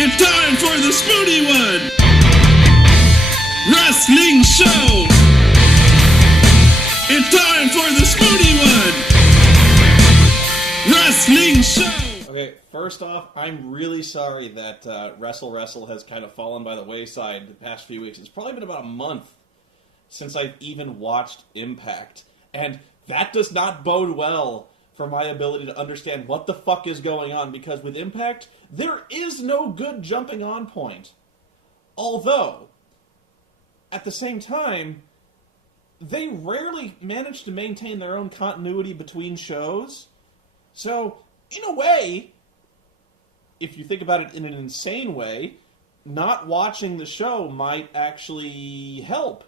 It's time for the Spoony One! Wrestling Show! It's time for the Spoony One! Wrestling Show! Okay, first off, I'm really sorry that Wrestle has kind of fallen by the wayside the past few weeks. It's probably been about a month since I've even watched Impact. And that does not bode well for my ability to understand what the fuck is going on, because with Impact, there is no good jumping on point. Although, at the same time, they rarely manage to maintain their own continuity between shows. So, in a way, if you think about it in an insane way, not watching the show might actually help.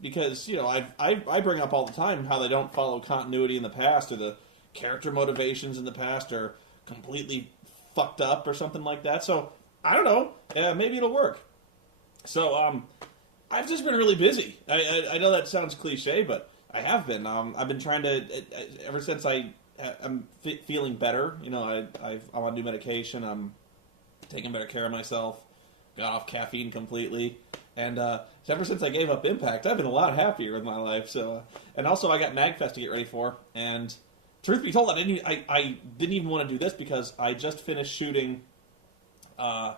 Because, you know, I bring up all the time how they don't follow continuity in the past, or the character motivations in the past are completely fucked up or something like that. So, I don't know. Maybe it'll work. So, I've just been really busy. I know that sounds cliche, but I have been. I've been trying to, ever since I'm feeling better, you know, I'm on new medication, I'm taking better care of myself, got off caffeine completely, and ever since I gave up Impact, I've been a lot happier with my life. So, and also I got MagFest to get ready for, and truth be told, I didn't even want to do this because I just finished shooting a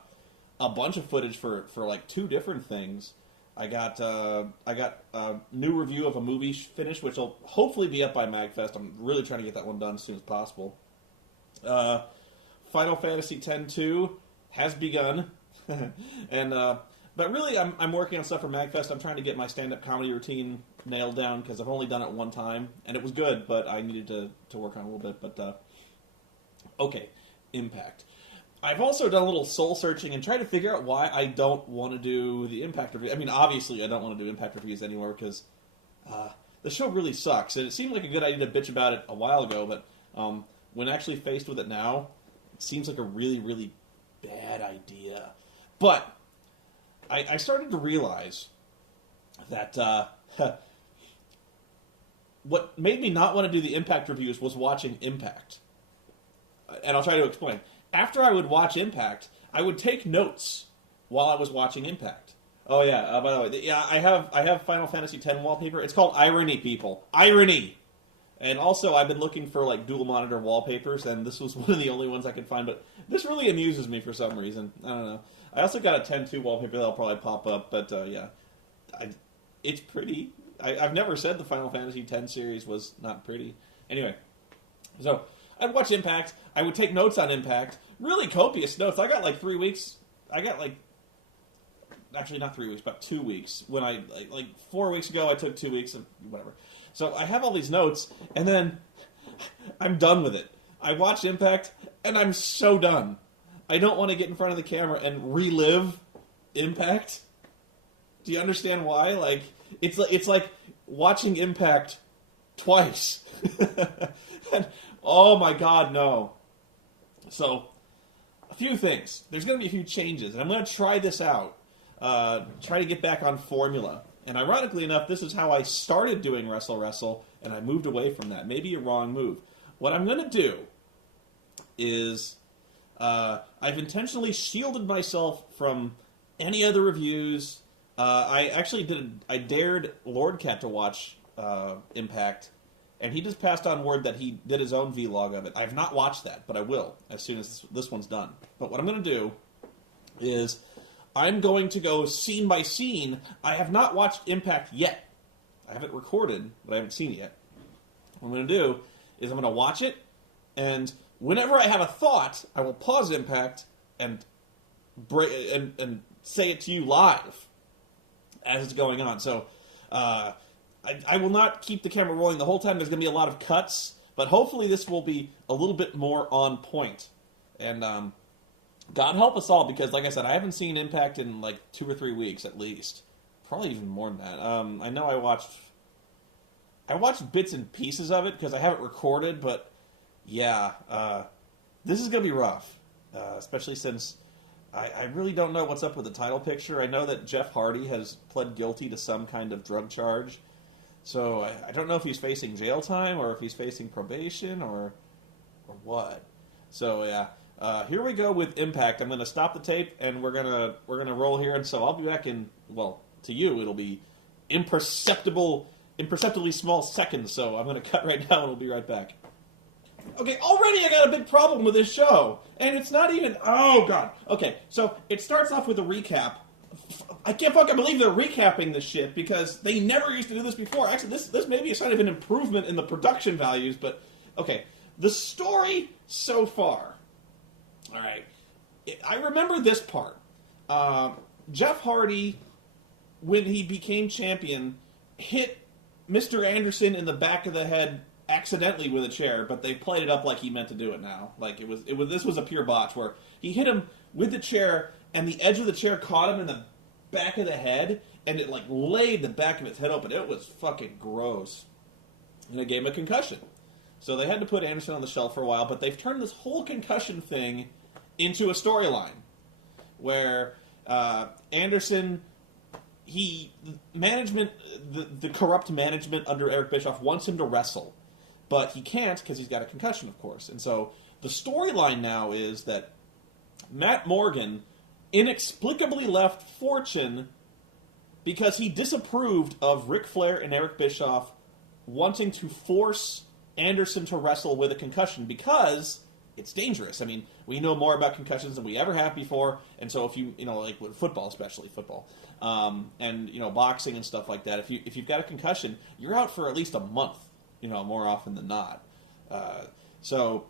bunch of footage for like two different things. I got a new review of a movie finished, which will hopefully be up by MagFest. I'm really trying to get that one done as soon as possible. Final Fantasy X-2 has begun, and but really I'm working on stuff for MagFest. I'm trying to get my stand-up comedy routine nailed down because I've only done it one time, and it was good, but I needed to work on it a little bit. But okay, Impact. I've also done a little soul-searching and tried to figure out why I don't want to do the Impact review. I mean, obviously, I don't want to do Impact reviews anymore because the show really sucks. And it seemed like a good idea to bitch about it a while ago, but when actually faced with it now, it seems like a really, really bad idea. But I started to realize that what made me not want to do the Impact reviews was watching Impact. And I'll try to explain. After I would watch Impact, I would take notes while I was watching Impact. Oh yeah, by the way, yeah, I have Final Fantasy X wallpaper. It's called Irony, people. Irony! And also, I've been looking for like dual monitor wallpapers, and this was one of the only ones I could find, but this really amuses me for some reason. I don't know. I also got a 10-2 wallpaper that'll probably pop up, but yeah. It's pretty. I've never said the Final Fantasy X series was not pretty. Anyway, so I'd watch Impact. I would take notes on Impact. Really copious notes. I got like 3 weeks. Actually not 3 weeks, about 2 weeks. When like 4 weeks ago, I took 2 weeks of whatever. So I have all these notes, and then I'm done with it. I watched Impact, and I'm so done. I don't want to get in front of the camera and relive Impact. Do you understand why? Like it's like watching Impact twice. And, oh my God, no. So, a few things. There's going to be a few changes, and I'm going to try this out. Try to get back on formula. And ironically enough, this is how I started doing Wrestle, and I moved away from that. Maybe a wrong move. What I'm going to do is I've intentionally shielded myself from any other reviews. I dared Lord Cat to watch Impact, and he just passed on word that he did his own vlog of it. I have not watched that, but I will as soon as this one's done. But what I'm going to do is I'm going to go scene by scene. I have not watched Impact yet. I have it recorded, but I haven't seen it yet. What I'm going to do is I'm going to watch it, and whenever I have a thought, I will pause Impact and say it to you live as it's going on. So, I will not keep the camera rolling the whole time. There's going to be a lot of cuts, but hopefully this will be a little bit more on point. And God help us all, because like I said, I haven't seen Impact in like 2 or 3 weeks at least. Probably even more than that. I know I watched bits and pieces of it because I have it recorded, but yeah, this is going to be rough, especially since I really don't know what's up with the title picture. I know that Jeff Hardy has pled guilty to some kind of drug charge. So I don't know if he's facing jail time or if he's facing probation or what. So yeah, Here we go with Impact. I'm going to stop the tape, and we're gonna roll here. And so I'll be back in, well, to you, it'll be imperceptibly small seconds. So I'm going to cut right now, and we'll be right back. Okay, already I got a big problem with this show, and it's not even. Oh god. Okay, so it starts off with a recap. I can't fucking believe they're recapping this shit because they never used to do this before. Actually, this may be a sign of an improvement in the production values, but okay. The story so far. All right, I remember this part. Jeff Hardy, when he became champion, hit Mr. Anderson in the back of the head accidentally with a chair, but they played it up like he meant to do it now. Like it was. This was a pure botch where he hit him with the chair, and the edge of the chair caught him in the back of the head, and it like laid the back of his head open. It was fucking gross, and it gave him a concussion. So they had to put Anderson on the shelf for a while, but they've turned this whole concussion thing into a storyline where Anderson, the corrupt management under Eric Bischoff wants him to wrestle, but he can't because he's got a concussion, of course. And so the storyline now is that Matt Morgan inexplicably left Fortune because he disapproved of Ric Flair and Eric Bischoff wanting to force Anderson to wrestle with a concussion because it's dangerous. I mean, we know more about concussions than we ever have before, and so if you like with football, especially football, and boxing and stuff like that, if you've got a concussion, you're out for at least a month, more often than not. So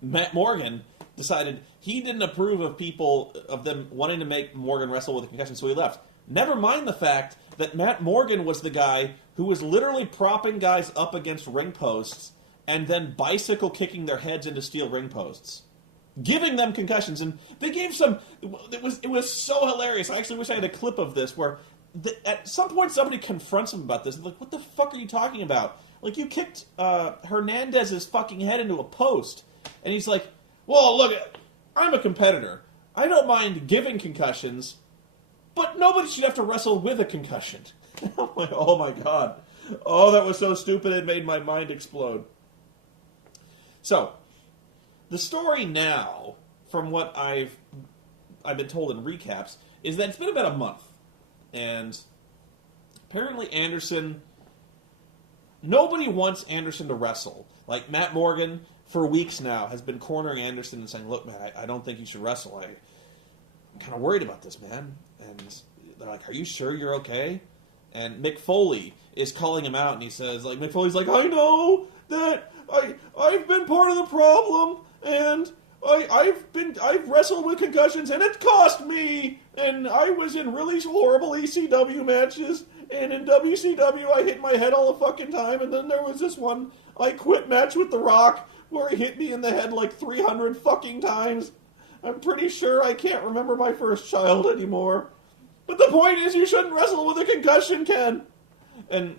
Matt Morgan decided he didn't approve of them wanting to make Morgan wrestle with a concussion, so he left. Never mind the fact that Matt Morgan was the guy who was literally propping guys up against ring posts and then bicycle kicking their heads into steel ring posts, giving them concussions. And they gave some. It was so hilarious. I actually wish I had a clip of this where at some point somebody confronts him about this. They're like, "What the fuck are you talking about? Like you kicked Hernandez's fucking head into a post," and he's like, "Well, look, I'm a competitor. I don't mind giving concussions, but nobody should have to wrestle with a concussion." I'm like, oh my god. Oh, that was so stupid it made my mind explode. So, the story now, from what I've been told in recaps, is that it's been about a month. And apparently Anderson, nobody wants Anderson to wrestle. Like Matt Morgan, for weeks now, has been cornering Anderson and saying, "Look, man, I don't think you should wrestle. I'm kind of worried about this, man." And they're like, "Are you sure you're okay?" And Mick Foley is calling him out, and he says, like, Mick Foley's like, "I know that I've been part of the problem, and I've wrestled with concussions, and it cost me, and I was in really horrible ECW matches, and in WCW I hit my head all the fucking time, and then there was this one I quit match with The Rock where he hit me in the head like 300 fucking times. I'm pretty sure I can't remember my first child anymore. But the point is, you shouldn't wrestle with a concussion, Ken." And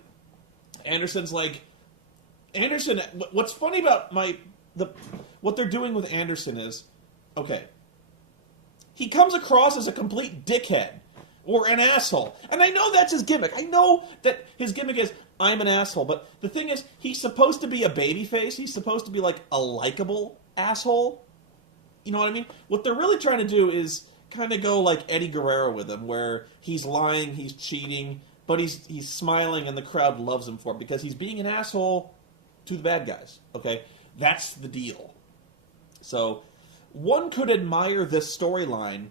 Anderson's like, Anderson. What's funny about what they're doing with Anderson is, okay, he comes across as a complete dickhead or an asshole, and I know that's his gimmick. I know that his gimmick is I'm an asshole, but the thing is, he's supposed to be a babyface. He's supposed to be like a likable asshole. You know what I mean? What they're really trying to do is kind of go like Eddie Guerrero with him, where he's lying, he's cheating, but he's smiling, and the crowd loves him for it because he's being an asshole to the bad guys. Okay, that's the deal. So one could admire this storyline.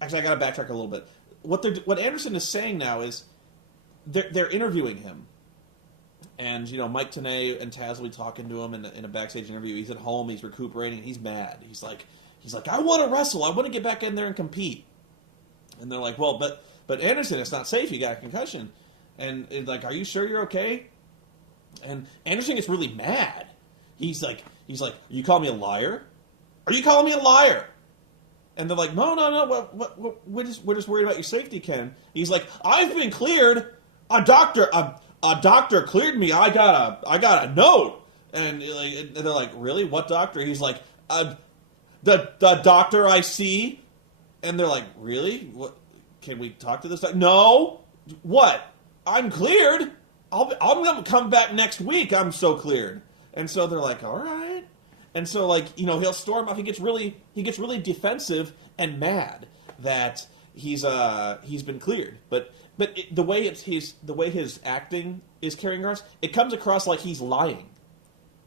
Actually, I got to backtrack a little bit. What Anderson is saying now is they're interviewing him, and Mike Tenay and Taz will be talking to him in a backstage interview. He's at home, he's recuperating, he's mad. He's like, "I want to wrestle. I want to get back in there and compete." And they're like, "Well, but Anderson, it's not safe. You got a concussion." And it's like, "Are you sure you're okay?" And Anderson gets really mad. He's like, "You call me a liar? Are you calling me a liar?" And they're like, "No. We're just worried about your safety, Ken." He's like, "I've been cleared. A doctor cleared me. I got a note." And they're like, "Really? What doctor?" He's like, The doctor I see." And they're like, "Really? What? Can we talk to this guy?" "No." "What? I'm cleared. I'm going to come back next week. I'm so cleared." And so they're like, "All right." And so, like, you know, he'll storm off. He gets really defensive and mad that he's been cleared. But the way his acting is carrying across, it comes across like he's lying,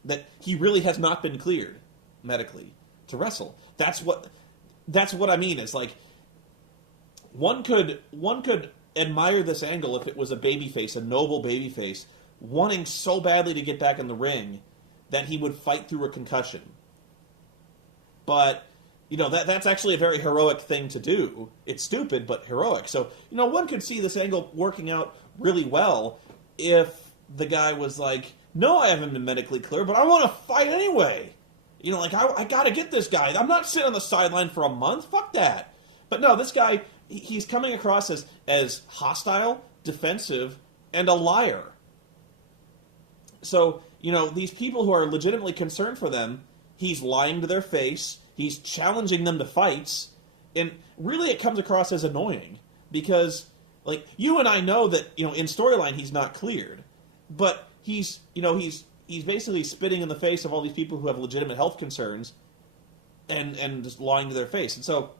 that he really has not been cleared medically to wrestle. That's what I mean. Is like one could admire this angle if it was a babyface, a noble babyface, wanting so badly to get back in the ring that he would fight through a concussion. But, you know, that's actually a very heroic thing to do. It's stupid, but heroic. So, you know, one could see this angle working out really well if the guy was like, no, I haven't been medically clear, but I want to fight anyway. You know, like, I got to get this guy. I'm not sitting on the sideline for a month. Fuck that. But no, this guy, he's coming across as hostile, defensive, and a liar. So, you know, these people who are legitimately concerned for them, he's lying to their face, he's challenging them to fights, and really it comes across as annoying, because, like, you and I know that, you know, in storyline he's not cleared, but he's basically spitting in the face of all these people who have legitimate health concerns, and just lying to their face. And so,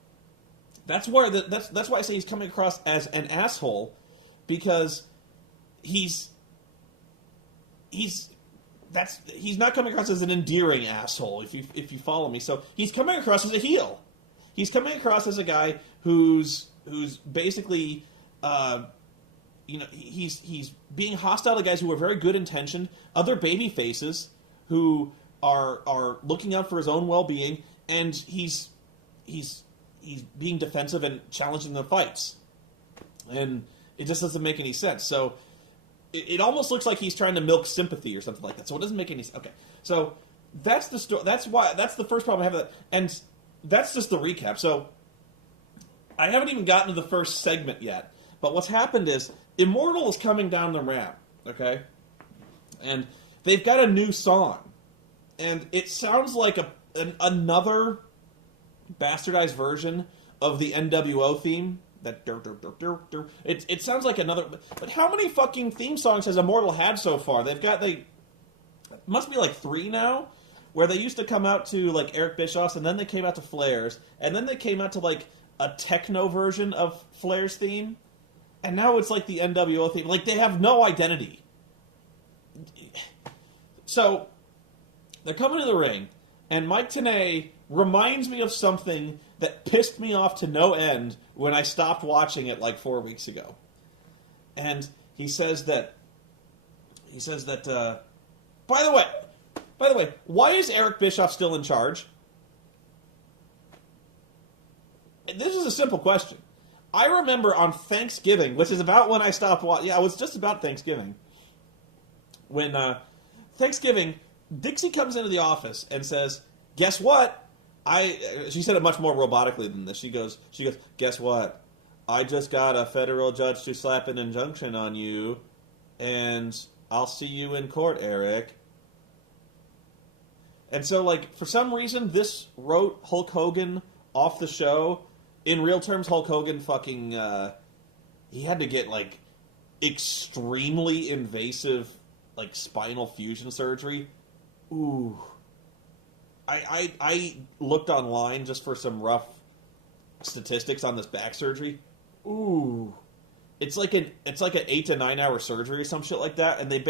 that's why I say he's coming across as an asshole, because he's not coming across as an endearing asshole, if you follow me. So he's coming across as a heel. He's coming across as a guy who's basically, you know, he's being hostile to guys who are very good intentioned, other baby faces who are looking out for his own well-being, and he's being defensive and challenging their fights, and it just doesn't make any sense. So. It almost looks like he's trying to milk sympathy or something like that. So it doesn't make any sense. Okay, so that's the story. That's the first problem I have with that, and that's just the recap. So I haven't even gotten to the first segment yet. But what's happened is Immortal is coming down the ramp. Okay, and they've got a new song, and it sounds like another bastardized version of the NWO theme. That it sounds like another. But how many fucking theme songs has Immortal had so far? They must be like 3 now, where they used to come out to like Eric Bischoff's, and then they came out to Flair's, and then they came out to like a techno version of Flair's theme, and now it's like the NWO theme. Like, they have no identity. So they're coming to the ring, and Mike Tenay reminds me of something that pissed me off to no end when I stopped watching it like 4 weeks ago. And he says that by the way, why is Eric Bischoff still in charge? This is a simple question. I remember on Thanksgiving, which is about when I stopped watching. Yeah, it was just about Thanksgiving. When Thanksgiving, Dixie comes into the office and says, "Guess what? She said it much more robotically than this. She goes, guess what? I just got a federal judge to slap an injunction on you, and I'll see you in court, Eric." And so, like, for some reason, this wrote Hulk Hogan off the show. In real terms, Hulk Hogan fucking, he had to get, like, extremely invasive, like, spinal fusion surgery. Ooh. I looked online just for some rough statistics on this back surgery. Ooh, it's like an 8 to 9 hour surgery or some shit like that, and they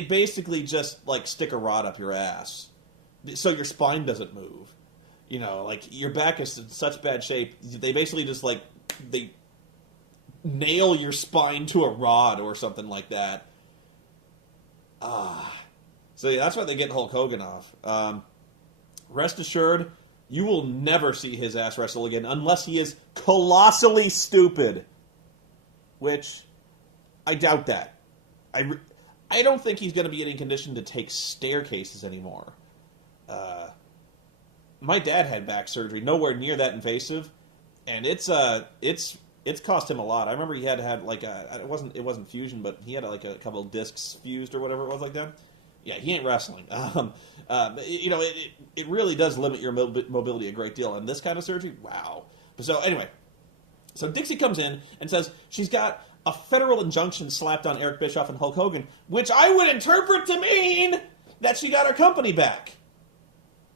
basically just like stick a rod up your ass, so your spine doesn't move. You know, like, your back is in such bad shape. They basically just like they nail your spine to a rod or something like that. So yeah, that's why they get Hulk Hogan off. Rest assured, you will never see his ass wrestle again unless he is colossally stupid. Which, I doubt that. I don't think he's going to be in any condition to take staircases anymore. My dad had back surgery, nowhere near that invasive, and it's cost him a lot. I remember he had like it wasn't fusion, but he had like a couple of discs fused or whatever it was like that. Yeah, he ain't wrestling. You know, it really does limit your mobility a great deal. And this kind of surgery, wow. So anyway, so Dixie comes in and says she's got a federal injunction slapped on Eric Bischoff and Hulk Hogan, which I would interpret to mean that she got her company back.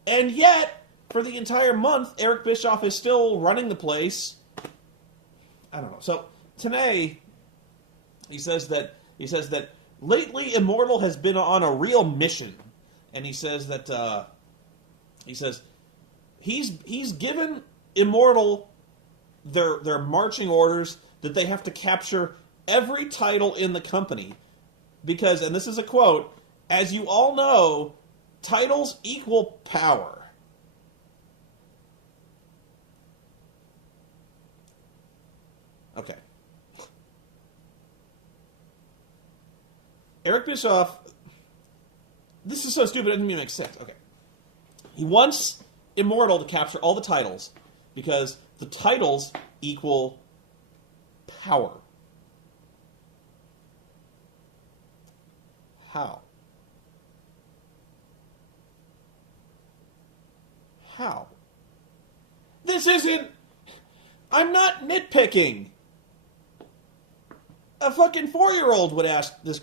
And yet, for the entire month, Eric Bischoff is still running the place. I don't know. So, today, he says that lately Immortal has been on a real mission. And he says that, he's given Immortal their marching orders that they have to capture every title in the company. Because, and this is a quote, as you all know, titles equal power. Okay. Eric Bischoff, this is so stupid it doesn't even make sense. Okay. He wants Immortal to capture all the titles because the titles equal power. How? How? This isn't... I'm not nitpicking. A fucking 4-year-old would ask this...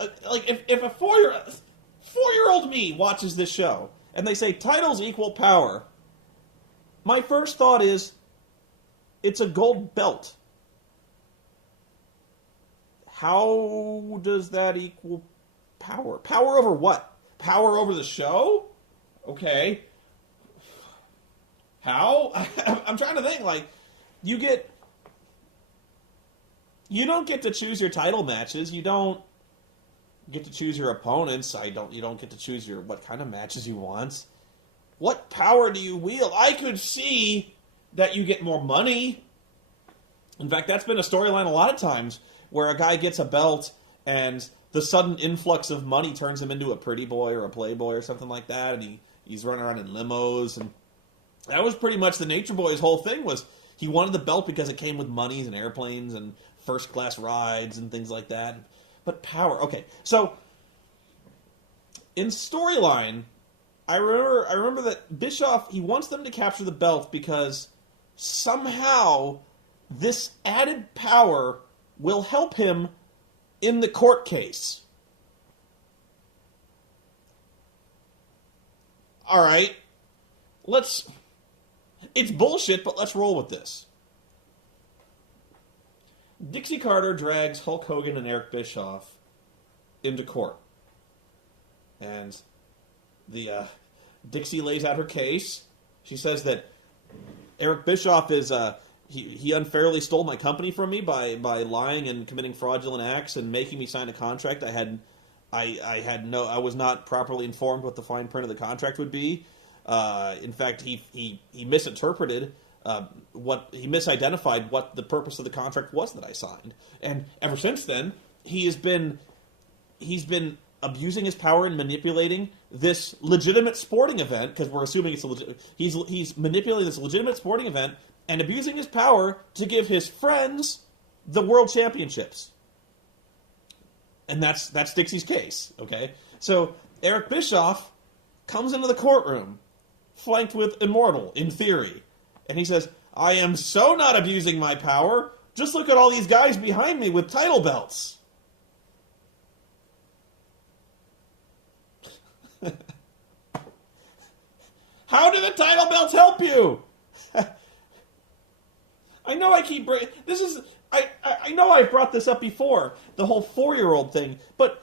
Like, if a 4-year-old me watches this show, and they say titles equal power, my first thought is, it's a gold belt. How does that equal power? Power over what? Power over the show? Okay. How? I'm trying to think, like, you don't get to choose your title matches. You don't get to choose your opponents. You don't get to choose what kind of matches you want. What power do you wield? I could see that you get more money. In fact, that's been a storyline a lot of times where a guy gets a belt and the sudden influx of money turns him into a pretty boy or a playboy or something like that, and he's running around in limos, and that was pretty much the Nature Boy's whole thing. Was he wanted the belt because it came with monies and airplanes and first class rides and things like that. But power, okay. So in storyline, I remember that Bischoff, he wants them to capture the belt because somehow this added power will help him in the court case. All right. It's bullshit, but let's roll with this. Dixie Carter drags Hulk Hogan and Eric Bischoff into court. And the Dixie lays out her case. She says that Eric Bischoff is he unfairly stole my company from me by lying and committing fraudulent acts and making me sign a contract I was not properly informed what the fine print of the contract would be. In fact, he misinterpreted he misidentified what the purpose of the contract was that I signed. And ever since then, he's been abusing his power and manipulating this legitimate sporting event, because we're assuming it's he's manipulating this legitimate sporting event and abusing his power to give his friends the world championships. And that's Dixie's case, okay? So Eric Bischoff comes into the courtroom, flanked with Immortal, in theory. And he says, I am so not abusing my power. Just look at all these guys behind me with title belts. How do the title belts help you? I know I keep bringing... I know I've brought this up before, the whole 4-year-old thing, but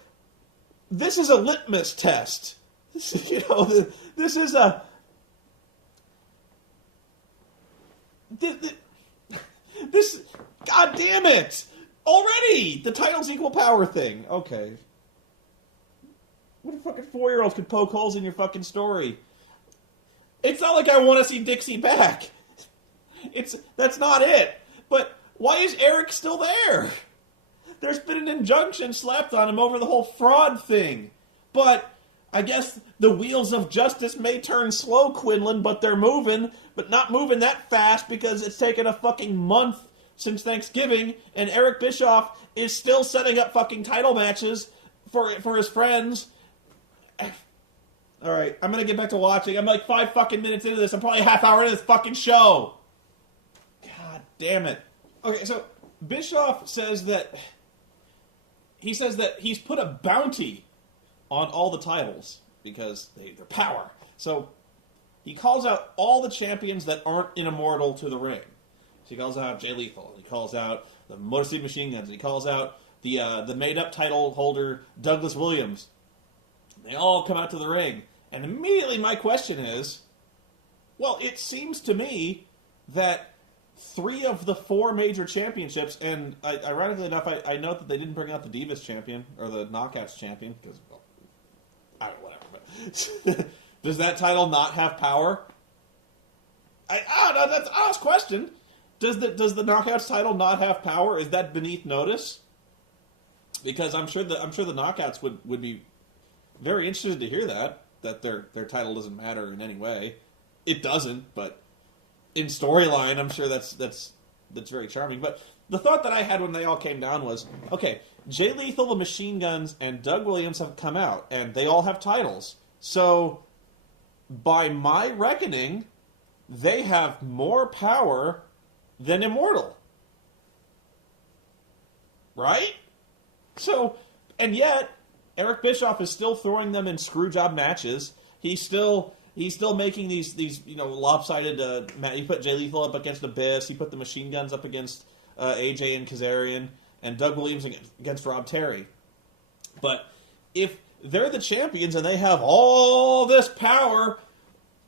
this is a litmus test. This is a... This... God damn it! Already! The titles equal power thing. Okay. What if fucking 4-year-olds could poke holes in your fucking story? It's not like I want to see Dixie back. That's not it. But why is Eric still there? There's been an injunction slapped on him over the whole fraud thing. But I guess the wheels of justice may turn slow, Quinlan, but they're moving. But not moving that fast because it's taken a fucking month since Thanksgiving, and Eric Bischoff is still setting up fucking title matches for his friends. Alright, I'm gonna get back to watching. I'm like 5 fucking minutes into this. I'm probably a half hour into this fucking show. God damn it. Okay, so Bischoff says that he's put a bounty on all the titles because they're power. So he calls out all the champions that aren't in Immortal to the ring. So he calls out Jay Lethal. He calls out the Motor City Machine Guns. He calls out the made-up title holder Douglas Williams. They all come out to the ring. And immediately my question is, well, it seems to me that 3 of the 4 major championships, and ironically enough, I note that they didn't bring out the Divas champion, or the Knockouts champion, because, well, I don't know, whatever, but does that title not have power? No, that's an honest question. Does the Knockouts title not have power? Is that beneath notice? Because I'm sure the Knockouts would be very interested to hear that their title doesn't matter in any way. It doesn't, but in storyline, I'm sure that's very charming. But the thought that I had when they all came down was, okay, Jay Lethal, the Machine Guns, and Doug Williams have come out, and they all have titles. So, by my reckoning, they have more power than Immortal. Right? So, and yet, Eric Bischoff is still throwing them in screwjob matches. He's still making these lopsided. You put Jay Lethal up against Abyss. You put the Machine Guns up against AJ and Kazarian, and Doug Williams against Rob Terry. But if they're the champions and they have all this power,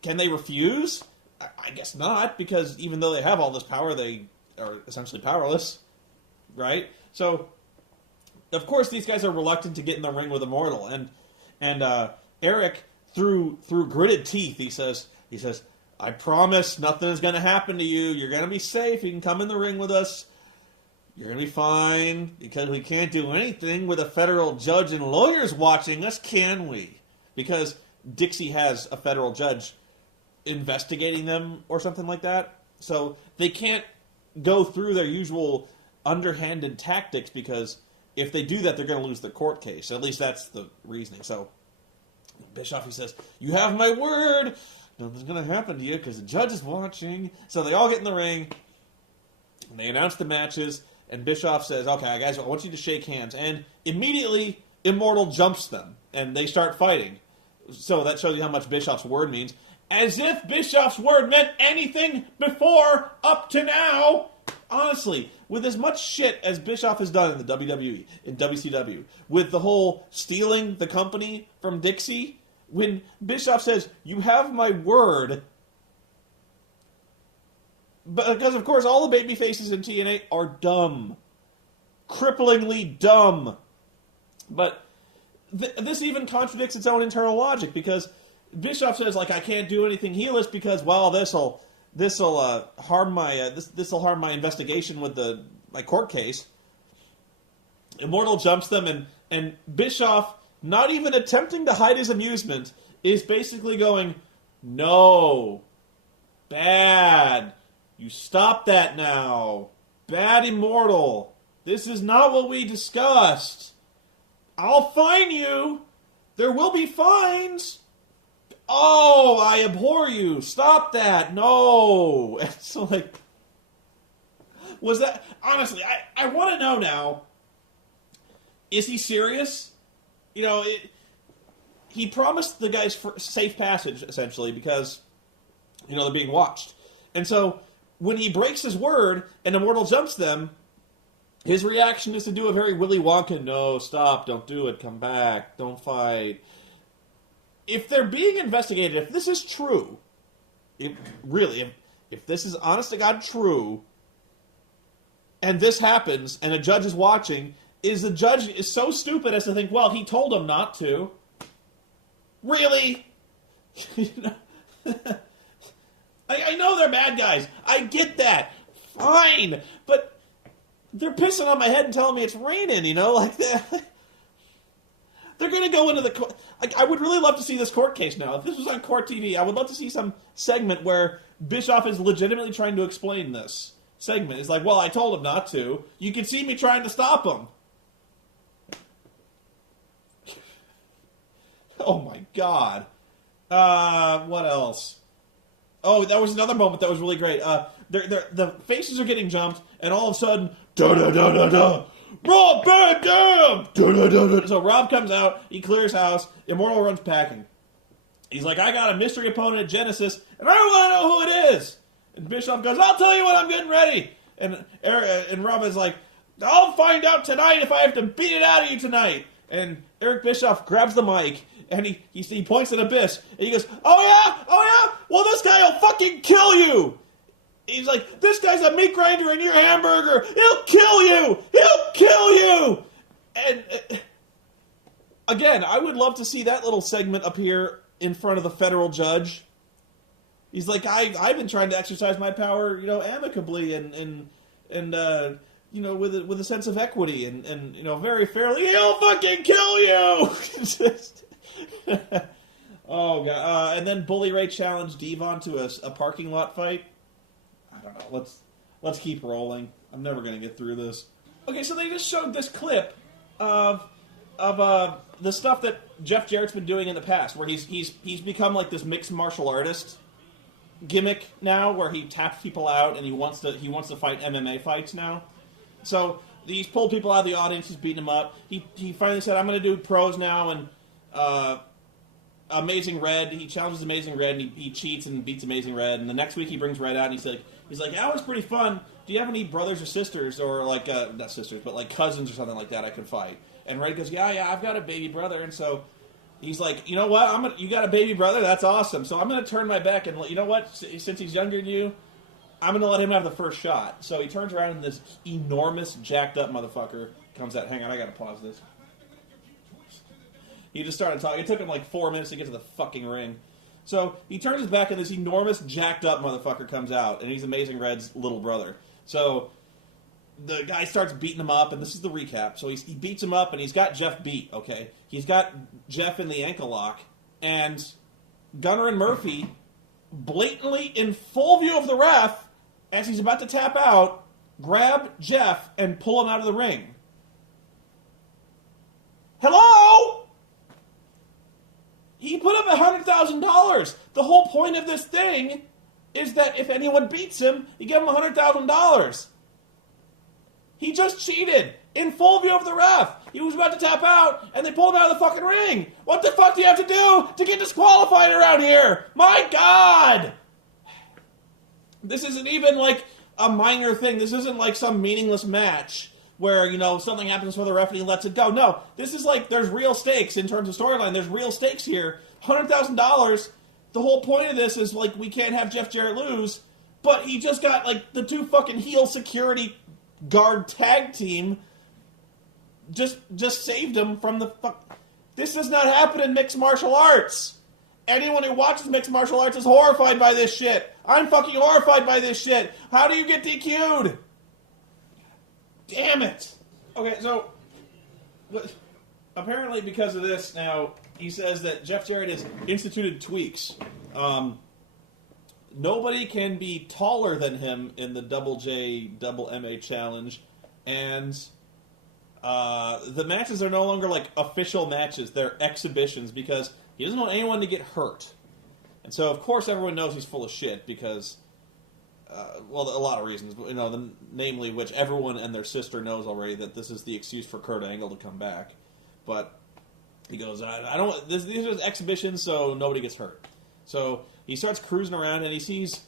can they refuse? I guess not, because even though they have all this power, they are essentially powerless, right? So, of course, these guys are reluctant to get in the ring with Immortal, and Eric, through gritted teeth, he says, I promise nothing is going to happen to you. You're going to be safe. You can come in the ring with us. You're going to be fine, because we can't do anything with a federal judge and lawyers watching us, can we? Because Dixie has a federal judge investigating them or something like that. So they can't go through their usual underhanded tactics, because if they do that, they're going to lose the court case. At least that's the reasoning. So Bischoff, he says, you have my word. Nothing's going to happen to you because the judge is watching. So they all get in the ring, and they announce the matches, and Bischoff says, okay, guys, I want you to shake hands. And immediately, Immortal jumps them, and they start fighting. So that shows you how much Bischoff's word means. As if Bischoff's word meant anything before, up to now. Honestly, with as much shit as Bischoff has done in the WWE, in WCW, with the whole stealing the company from Dixie, when Bischoff says, you have my word, because of course all the baby faces in TNA are dumb. Cripplingly dumb. But this even contradicts its own internal logic, because Bischoff says, like, I can't do anything heelish because, well, this'll harm my investigation with my court case. Immortal jumps them, and Bischoff, not even attempting to hide his amusement, is basically going, no, bad, you stop that now, bad Immortal, this is not what we discussed, I'll fine you, there will be fines. Oh, I abhor you. Stop that. No. And so, like, was that... Honestly, I want to know now, is he serious? You know, he promised the guys safe passage, essentially, because, you know, they're being watched. And so, when he breaks his word and Immortal jumps them, his reaction is to do a very Willy Wonka, no, stop, don't do it, come back, don't fight. If they're being investigated, if this is true, if this is honest to God true, and this happens, and a judge is watching, is the judge is so stupid as to think, well, he told him not to. Really? I know they're bad guys. I get that. Fine. But they're pissing on my head and telling me it's raining, you know? Like that. They're going to go into the court. Like, I would really love to see this court case now. If this was on court TV, I would love to see some segment where Bischoff is legitimately trying to explain this segment. It's like, well, I told him not to. You can see me trying to stop him. Oh, my God. What else? Oh, that was another moment that was really great. The faces are getting jumped, and all of a sudden, da-da-da-da-da, Rob Van Dam! So Rob comes out, he clears house, Immortal runs packing. He's like, I got a mystery opponent at Genesis, and I want to know who it is. And Bischoff goes, I'll tell you when I'm getting ready. And Rob is like, I'll find out tonight if I have to beat it out of you tonight. And Eric Bischoff grabs the mic, and he points at Abyss, and he goes, oh yeah? Well, this guy will fucking kill you! He's like, this guy's a meat grinder in your hamburger! He'll kill you! He'll kill you! And, again, I would love to see that little segment appear in front of the federal judge. He's like, I've been trying to exercise my power, amicably and with a sense of equity and very fairly. He'll fucking kill you! Oh god! And then Bully Ray challenged Devon to a parking lot fight. I don't know. Let's keep rolling. I'm never gonna get through this. Okay, so they just showed this clip of the stuff that Jeff Jarrett's been doing in the past, where he's become like this mixed martial artist gimmick now, where he taps people out and he wants to fight MMA fights now. So he's pulled people out of the audience, he's beating them up. He finally said, I'm going to do pros now, and Amazing Red, he challenges Amazing Red, and he cheats and beats Amazing Red, and the next week he brings Red out, and he's like, that was pretty fun. Do you have any brothers or sisters, or like, not sisters, but like cousins or something like that I could fight? And Red goes, yeah, I've got a baby brother, and so he's like, you know what, you got a baby brother? That's awesome. So I'm going to turn my back, and you know what, since he's younger than you, I'm going to let him have the first shot. So he turns around, and this enormous, jacked up motherfucker comes out. Hang on, I got to pause this. He just started talking. It took him like 4 minutes to get to the fucking ring. So he turns his back, and this enormous, jacked up motherfucker comes out, and he's Amazing Red's little brother. So the guy starts beating him up, and this is the recap. So he beats him up, and he's got Jeff beat, okay? He's got Jeff in the ankle lock, and Gunner and Murphy, blatantly in full view of the ref, as he's about to tap out, grab Jeff and pull him out of the ring. Hello? He put up $100,000. The whole point of this thing is that if anyone beats him, you give him $100,000. He just cheated in full view of the ref. He was about to tap out, and they pulled him out of the fucking ring. What the fuck do you have to do to get disqualified around here? My God! This isn't even like a minor thing. This isn't like some meaningless match where, something happens for the ref and he lets it go. No, this is like, there's real stakes in terms of storyline. There's real stakes here. $100,000. The whole point of this is, like, we can't have Jeff Jarrett lose, but he just got, like, the two fucking heel security guard tag team just saved him from the fuck. This does not happen in mixed martial arts. Anyone who watches mixed martial arts is horrified by this shit. I'm fucking horrified by this shit. How do you get DQ'd? Damn it. Okay, so apparently because of this now, he says that Jeff Jarrett has instituted tweaks. Nobody can be taller than him in the Double J Double MA challenge, and the matches are no longer like official matches; they're exhibitions because he doesn't want anyone to get hurt. And so, of course, everyone knows he's full of shit because, a lot of reasons, but namely which everyone and their sister knows already that this is the excuse for Kurt Angle to come back. But he goes, I don't. These are exhibitions, so nobody gets hurt. So he starts cruising around, and he's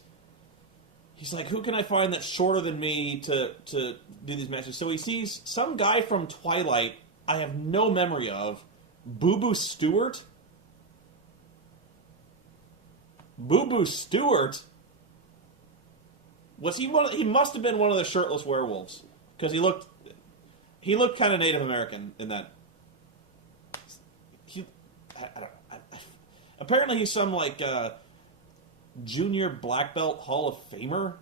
like, who can I find that's shorter than me to do these matches? So he sees some guy from Twilight I have no memory of, Boo Boo Stewart. Boo Boo Stewart? Was he one? He must have been one of the shirtless werewolves because he looked kind of Native American in that. I don't know. Apparently, he's some like junior black belt Hall of Famer.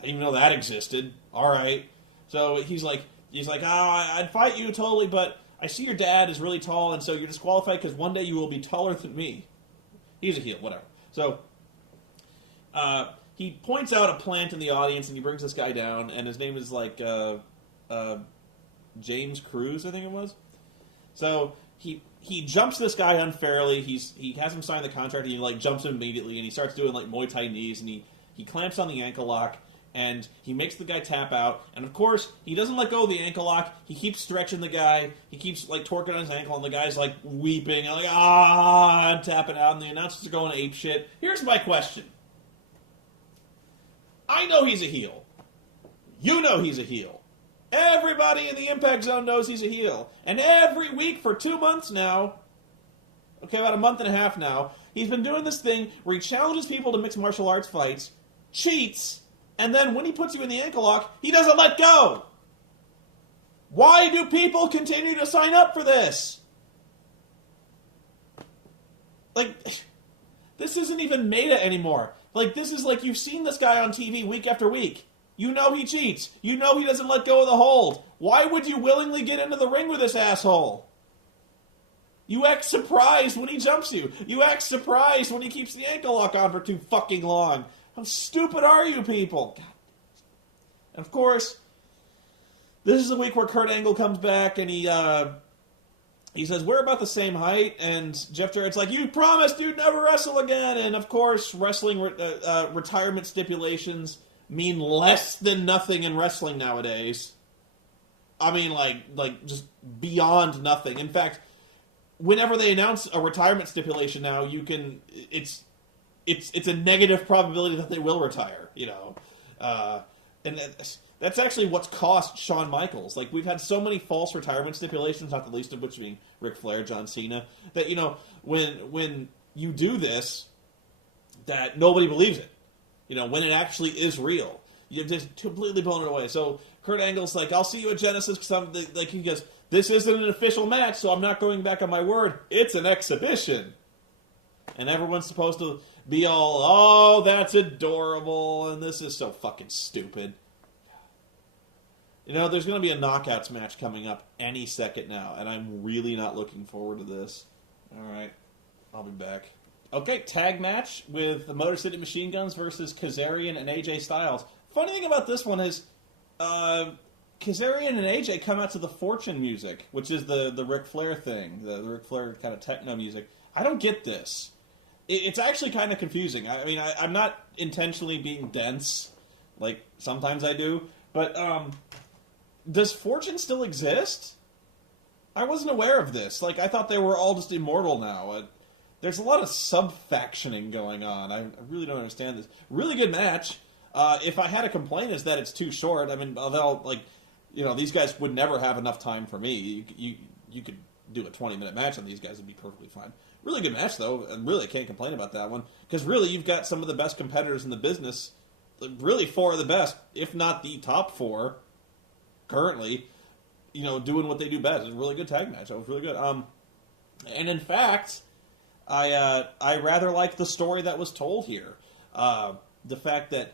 I didn't even know that existed. All right, so he's like, I'd fight you totally, but I see your dad is really tall, and so you're disqualified because one day you will be taller than me. He's a heel, whatever. So he points out a plant in the audience, and he brings this guy down, and his name is like James Cruz, I think it was. So he jumps this guy unfairly. He has him sign the contract, and he like jumps him immediately, and he starts doing like Muay Thai knees, and he clamps on the ankle lock, and he makes the guy tap out, and of course, he doesn't let go of the ankle lock, he keeps stretching the guy, he keeps, like, torquing on his ankle, and the guy's, like, weeping, and like, I'm tapping out, and the announcers are going apeshit. Here's my question. I know he's a heel. You know he's a heel. Everybody in the Impact Zone knows he's a heel. And every week for 2 months now, okay, about a month and a half now, he's been doing this thing where he challenges people to mixed martial arts fights, cheats, and then when he puts you in the ankle lock, he doesn't let go. Why do people continue to sign up for this? Like, this isn't even meta anymore. Like, this is like you've seen this guy on TV week after week. You know he cheats. You know he doesn't let go of the hold. Why would you willingly get into the ring with this asshole? You act surprised when he jumps you. You act surprised when he keeps the ankle lock on for too fucking long. How stupid are you people? God. And of course, this is the week where Kurt Angle comes back and he says, we're about the same height, and Jeff Jarrett's like, you promised you'd never wrestle again, and of course, wrestling retirement stipulations mean less than nothing in wrestling nowadays. I mean, like just beyond nothing. In fact, whenever they announce a retirement stipulation now, it's a negative probability that they will retire, you know. And that's actually what's cost Shawn Michaels. Like, we've had so many false retirement stipulations, not the least of which being Ric Flair, John Cena, that, you know, when you do this, that nobody believes it. You know, when it actually is real. You're just completely blown it away. So Kurt Angle's like, I'll see you at Genesis, because like, he goes, this isn't an official match, so I'm not going back on my word. It's an exhibition. And everyone's supposed to be all, oh, that's adorable, and this is so fucking stupid. You know, there's going to be a Knockouts match coming up any second now, and I'm really not looking forward to this. All right, I'll be back. Okay, tag match with the Motor City Machine Guns versus Kazarian and AJ Styles. Funny thing about this one is, Kazarian and AJ come out to the Fortune music, which is the Ric Flair thing, the Ric Flair kind of techno music. I don't get this. It's actually kind of confusing. I mean, I'm not intentionally being dense, like sometimes I do, but does Fortune still exist? I wasn't aware of this. Like, I thought they were all just immortal now. There's a lot of sub-factioning going on. I really don't understand this. Really good match. If I had a complaint, is that it's too short. I mean, although, like, you know, these guys would never have enough time for me. You could do a 20-minute match on these guys and be perfectly fine. Really good match, though, and really I can't complain about that one. Because really, you've got some of the best competitors in the business. Really, four of the best, if not the top four, currently, you know, doing what they do best. It's a really good tag match. That was really good. And in fact, I rather like the story that was told here. The fact that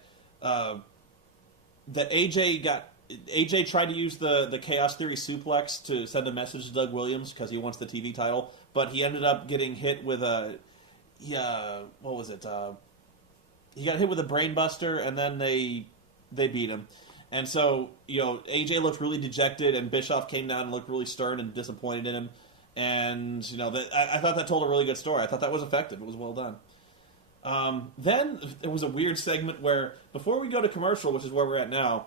AJ tried to use the Chaos Theory suplex to send a message to Doug Williams because he wants the TV title, but he ended up getting hit with what was it? He got hit with a brain buster, and then they beat him. And so, you know, AJ looked really dejected, and Bischoff came down and looked really stern and disappointed in him. And, you know, I thought that told a really good story. I thought that was effective. It was well done. Then there was a weird segment where, before we go to commercial, which is where we're at now,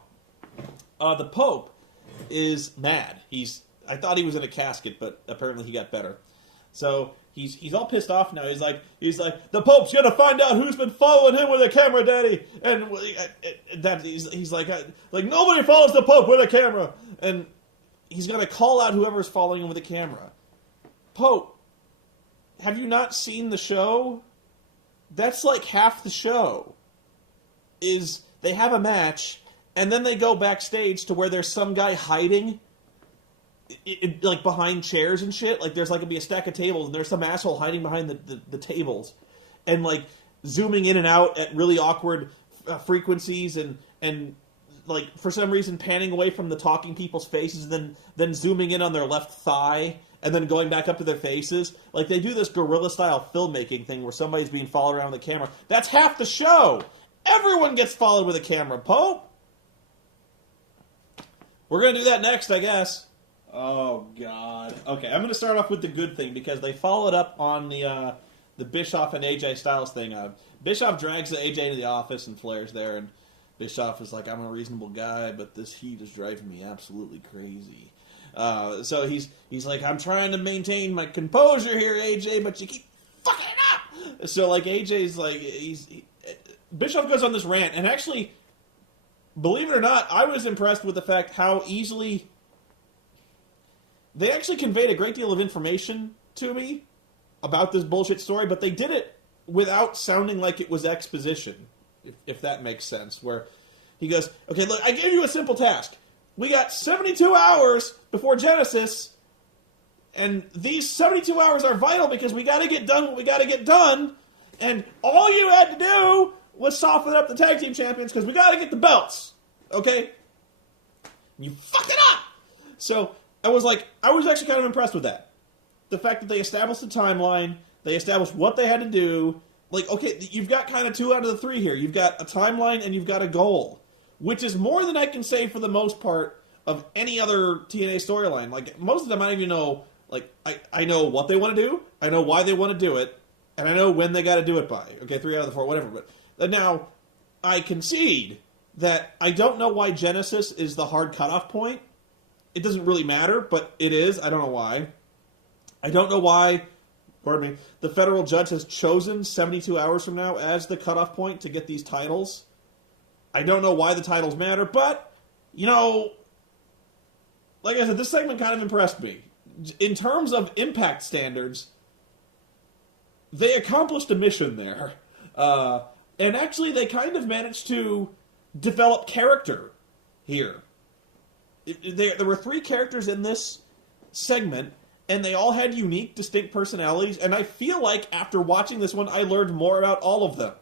the Pope is mad. I thought he was in a casket, but apparently he got better. So he's all pissed off now. He's like, the Pope's gonna find out who's been following him with a camera, Daddy. And he's like nobody follows the Pope with a camera. And he's gonna call out whoever's following him with a camera. Pope, have you not seen the show? That's like half the show. Is they have a match, and then they go backstage to where there's some guy hiding, like behind chairs and shit. Like there's like gonna be a stack of tables, and there's some asshole hiding behind the tables, and like zooming in and out at really awkward frequencies, and like for some reason panning away from the talking people's faces, and then zooming in on their left thigh, and then going back up to their faces. Like, they do this guerrilla-style filmmaking thing where somebody's being followed around with a camera. That's half the show! Everyone gets followed with a camera, Pope! We're going to do that next, I guess. Oh, God. Okay, I'm going to start off with the good thing, because they followed up on the Bischoff and AJ Styles thing. Bischoff drags AJ into the office, and Flair's there, and Bischoff is like, I'm a reasonable guy, but this heat is driving me absolutely crazy. So he's like, I'm trying to maintain my composure here, AJ, but you keep fucking it up. So like AJ's like, Bischoff goes on this rant, and actually, believe it or not, I was impressed with the fact how easily they actually conveyed a great deal of information to me about this bullshit story, but they did it without sounding like it was exposition, if that makes sense, where he goes, okay, look, I gave you a simple task. We got 72 hours before Genesis, and these 72 hours are vital because we got to get done what we got to get done, and all you had to do was soften up the tag team champions because we got to get the belts, okay? You fucked it up! So I was actually kind of impressed with that. The fact that they established the timeline, they established what they had to do. Like, okay, you've got kind of 2 out of the 3 here. You've got a timeline and you've got a goal, which is more than I can say for the most part of any other TNA storyline. Like, most of them I don't even know. Like, I know what they want to do, I know why they want to do it, and I know when they got to do it by. Okay, 3 out of the 4, whatever. But now, I concede that I don't know why Genesis is the hard cutoff point. It doesn't really matter, but it is. I don't know why. I don't know why, pardon me, the federal judge has chosen 72 hours from now as the cutoff point to get these titles. I don't know why the titles matter, but, you know, like I said, this segment kind of impressed me. In terms of Impact standards, they accomplished a mission there. And actually, they kind of managed to develop character here. There were 3 characters in this segment, and they all had unique, distinct personalities, and I feel like after watching this one, I learned more about all of them.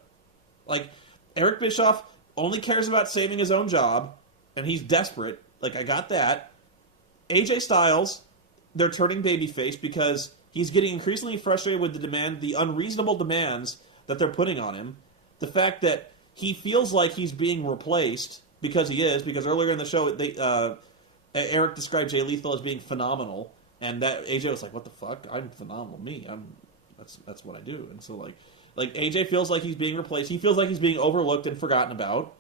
Like, Eric Bischoff only cares about saving his own job, and he's desperate. Like, I got that. AJ Styles, they're turning babyface because he's getting increasingly frustrated with the unreasonable demands that they're putting on him. The fact that he feels like he's being replaced, because he is, because earlier in the show, Eric described Jay Lethal as being phenomenal, and that AJ was like, "What the fuck? I'm phenomenal. That's what I do." And so like AJ feels like he's being replaced. He feels like he's being overlooked and forgotten about.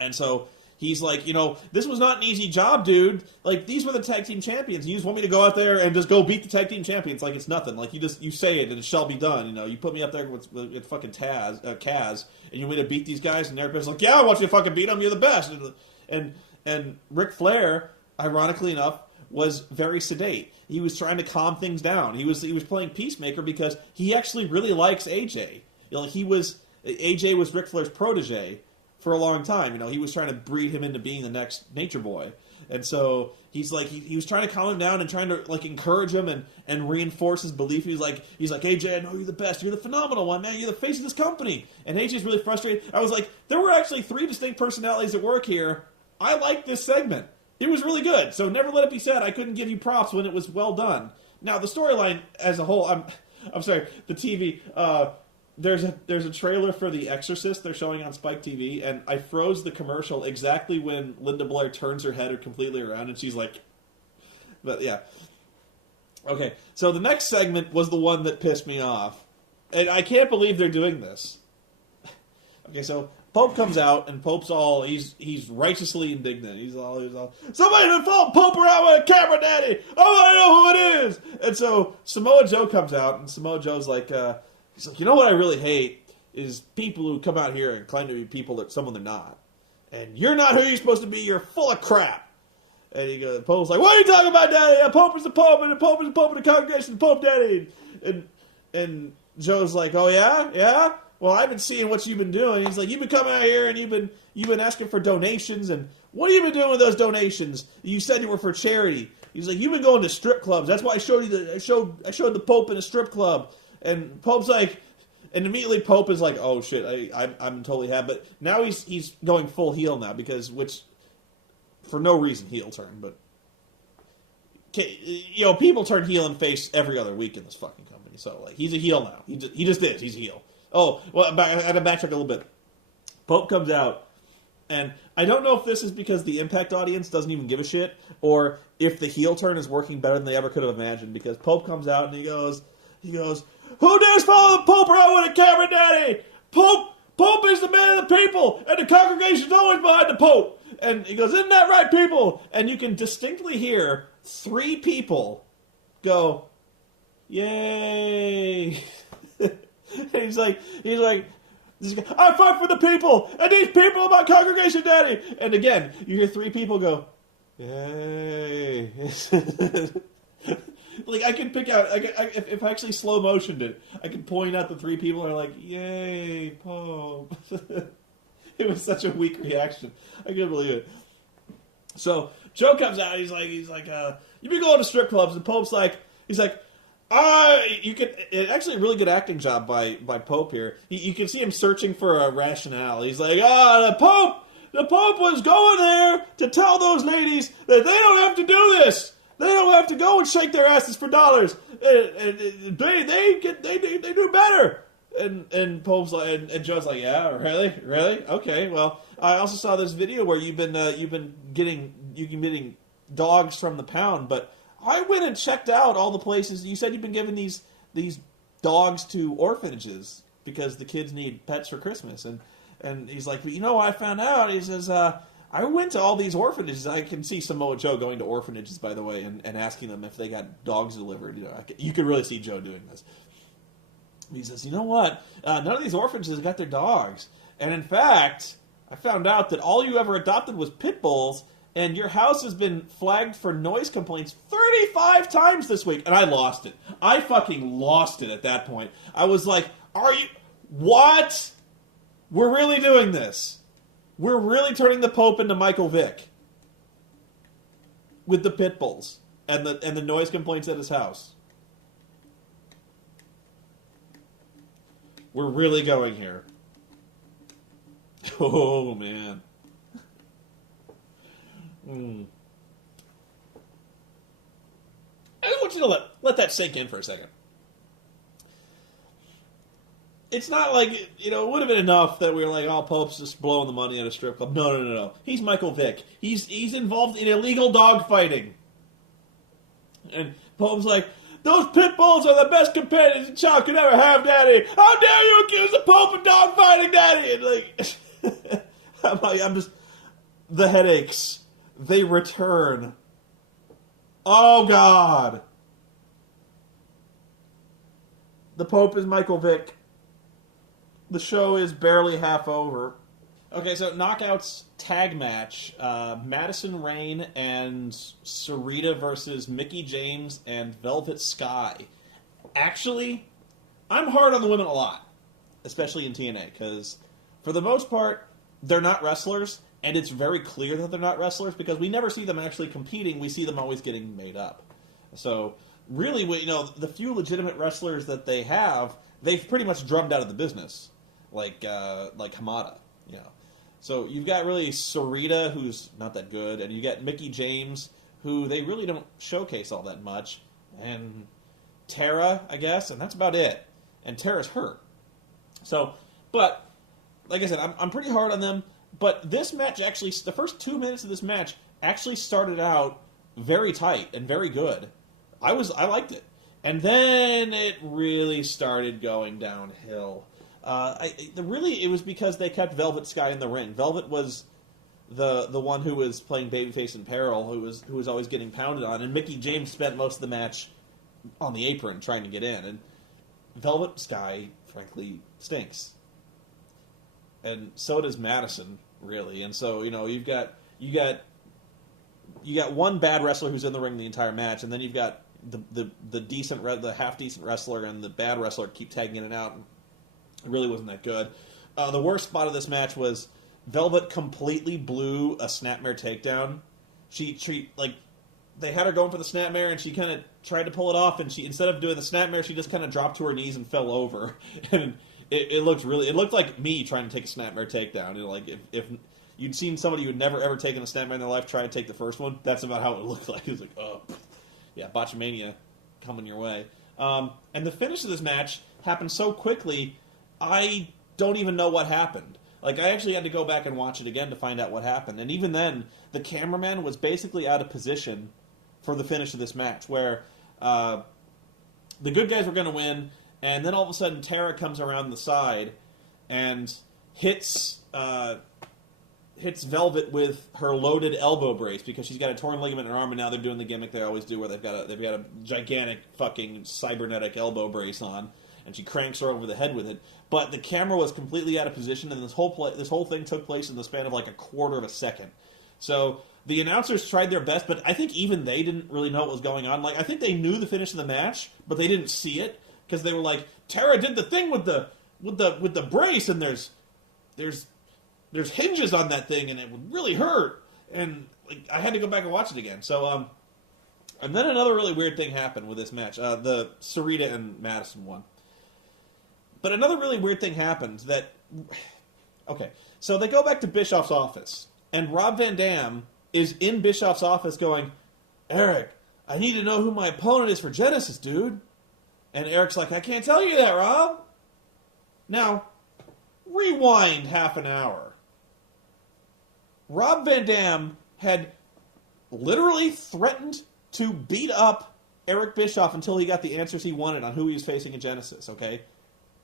And so he's like, you know, this was not an easy job, dude. Like, these were the tag team champions. You just want me to go out there and just go beat the tag team champions like it's nothing. Like, you say it and it shall be done. You know, you put me up there with fucking Kaz, and you want me to beat these guys, and Eric Bischoff's like, yeah, I want you to fucking beat them. You're the best. And Ric Flair, ironically enough, was very sedate. He was trying to calm things down. He was playing peacemaker because he actually really likes AJ. You know, AJ was Ric Flair's protege for a long time. You know, he was trying to breed him into being the next Nature Boy. And so he's like, he was trying to calm him down and trying to like encourage him and reinforce his belief. He's like, AJ, I know you're the best. You're the phenomenal one, man. You're the face of this company. And AJ's really frustrated. I was like, there were actually 3 distinct personalities at work here. I liked this segment. It was really good. So never let it be said I couldn't give you props when it was well done. Now, the storyline as a whole, I'm sorry, the TV, there's a trailer for The Exorcist they're showing on Spike TV, and I froze the commercial exactly when Linda Blair turns her head completely around, and she's like, but yeah. Okay, so the next segment was the one that pissed me off, and I can't believe they're doing this. Okay, so Pope comes out, and Pope's he's righteously indignant. He's all, somebody done followed Pope around with a camera, daddy! I want to know who it is! And so Samoa Joe comes out, and Samoa Joe's like, he's like, you know what I really hate is people who come out here and claim to be people that someone they're not. And you're not who you're supposed to be, you're full of crap. And he goes, Pope's like, what are you talking about, daddy? A Pope is the Pope, and the Pope is the Pope of the congregation, the Pope, daddy. And Joe's like, oh yeah? Yeah? Well, I've been seeing what you've been doing. He's like, you've been coming out here and you've been asking for donations, and what have you been doing with those donations? You said you were for charity. He's like, you've been going to strip clubs. That's why I showed you I showed the Pope in a strip club. And Pope's like, and immediately Pope is like, oh shit, I'm totally happy. But now he's going full heel now which for no reason heel turn, but you know, people turn heel and face every other week in this fucking company. So like, he's a heel now. He just is. He's a heel. Oh, well, I had to backtrack a little bit. Pope comes out, and I don't know if this is because the Impact audience doesn't even give a shit, or if the heel turn is working better than they ever could have imagined, because Pope comes out and he goes, who dares follow the Pope around with a camera, daddy? Pope Pope is the man of the people, and the congregation's always behind the Pope. And he goes, isn't that right, people? And you can distinctly hear 3 people go, yay. he's like, I fight for the people, and these people are my congregation, Daddy. And again, you hear 3 people go, yay. Like, I can pick out, if I actually slow motioned it, I can point out the 3 people that are like, yay, Pope. It was such a weak reaction. I couldn't believe it. So, Joe comes out, he's like, you've been going to strip clubs, and Pope's like, actually a really good acting job by Pope here. You can see him searching for a rationale. He's like, the Pope was going there to tell those ladies that they don't have to do this. They don't have to go and shake their asses for dollars. They do better. And Pope's like, and Joe's like, yeah, really, okay. Well, I also saw this video where you've been getting dogs from the pound, but I went and checked out all the places. You said you've been giving these dogs to orphanages because the kids need pets for Christmas, and he's like, but you know what I found out? He says, I went to all these orphanages. I can see Samoa Joe going to orphanages, by the way, and asking them if they got dogs delivered. You could really see Joe doing this. He says, you know what? None of these orphanages got their dogs. And in fact, I found out that all you ever adopted was pit bulls, and your house has been flagged for noise complaints 35 times this week. And I lost it. I fucking lost it at that point. I was like, what? We're really doing this. We're really turning the Pope into Michael Vick with the pit bulls and the noise complaints at his house. We're really going here. Oh, man. I want you to let that sink in for a second. It's not like, it would have been enough that we were like, oh, Pope's just blowing the money at a strip club. No. He's Michael Vick. He's involved in illegal dog fighting. And Pope's like, those pit bulls are the best companions a child could ever have, Daddy. How dare you accuse the Pope of dog fighting, Daddy? And I'm just, the headaches, they return. Oh, God. The Pope is Michael Vick. The show is barely half over. Okay, so Knockouts tag match. Madison Rayne and Sarita versus Mickie James and Velvet Sky. Actually, I'm hard on the women a lot. Especially in TNA. Because, for the most part, they're not wrestlers. And it's very clear that they're not wrestlers. Because we never see them actually competing. We see them always getting made up. So, really, the few legitimate wrestlers that they have, they've pretty much drummed out of the business. Like Hamada, So you've got really Sarita, who's not that good, and you got Mickie James, who they really don't showcase all that much, and Tara, I guess, and that's about it. And Tara's hurt. So, but, like I said, I'm pretty hard on them, but this match actually, the first 2 minutes of this match actually started out very tight and very good. I liked it. And then it really started going downhill. It was because they kept Velvet Sky in the ring. Velvet was the one who was playing babyface in peril, who was always getting pounded on, and Mickie James spent most of the match on the apron trying to get in. And Velvet Sky, frankly, stinks, and so does Madison, really. And so you got one bad wrestler who's in the ring the entire match, and then you've got the half decent wrestler and the bad wrestler keep tagging in and out. It really wasn't that good. The worst spot of this match was Velvet completely blew a snapmare takedown. They had her going for the snapmare, and she kind of tried to pull it off, and she, instead of doing the snapmare, she just kind of dropped to her knees and fell over. And it looked like me trying to take a snapmare takedown. If you'd seen somebody who'd never ever taken a snapmare in their life try to take the first one, that's about how it looked like. It was like, oh, yeah, botchamania coming your way. And the finish of this match happened so quickly, I don't even know what happened. I actually had to go back and watch it again to find out what happened. And even then, the cameraman was basically out of position for the finish of this match, where the good guys were going to win, and then all of a sudden Tara comes around the side, and hits Velvet with her loaded elbow brace because she's got a torn ligament in her arm, and now they're doing the gimmick they always do where they've got a gigantic fucking cybernetic elbow brace on, and she cranks her over the head with it. But the camera was completely out of position, and this whole thing took place in the span of like a quarter of a second. So the announcers tried their best, but I think even they didn't really know what was going on. Like, I think they knew the finish of the match, but they didn't see it because they were like, Tara did the thing with the brace, and there's hinges on that thing, and it would really hurt. And like, I had to go back and watch it again. So, and then another really weird thing happened with this match. The Sarita and Madison one. But another really weird thing happened that... Okay, so they go back to Bischoff's office, and Rob Van Dam is in Bischoff's office going, Eric, I need to know who my opponent is for Genesis, dude. And Eric's like, I can't tell you that, Rob. Now, rewind half an hour. Rob Van Dam had literally threatened to beat up Eric Bischoff until he got the answers he wanted on who he was facing in Genesis, okay?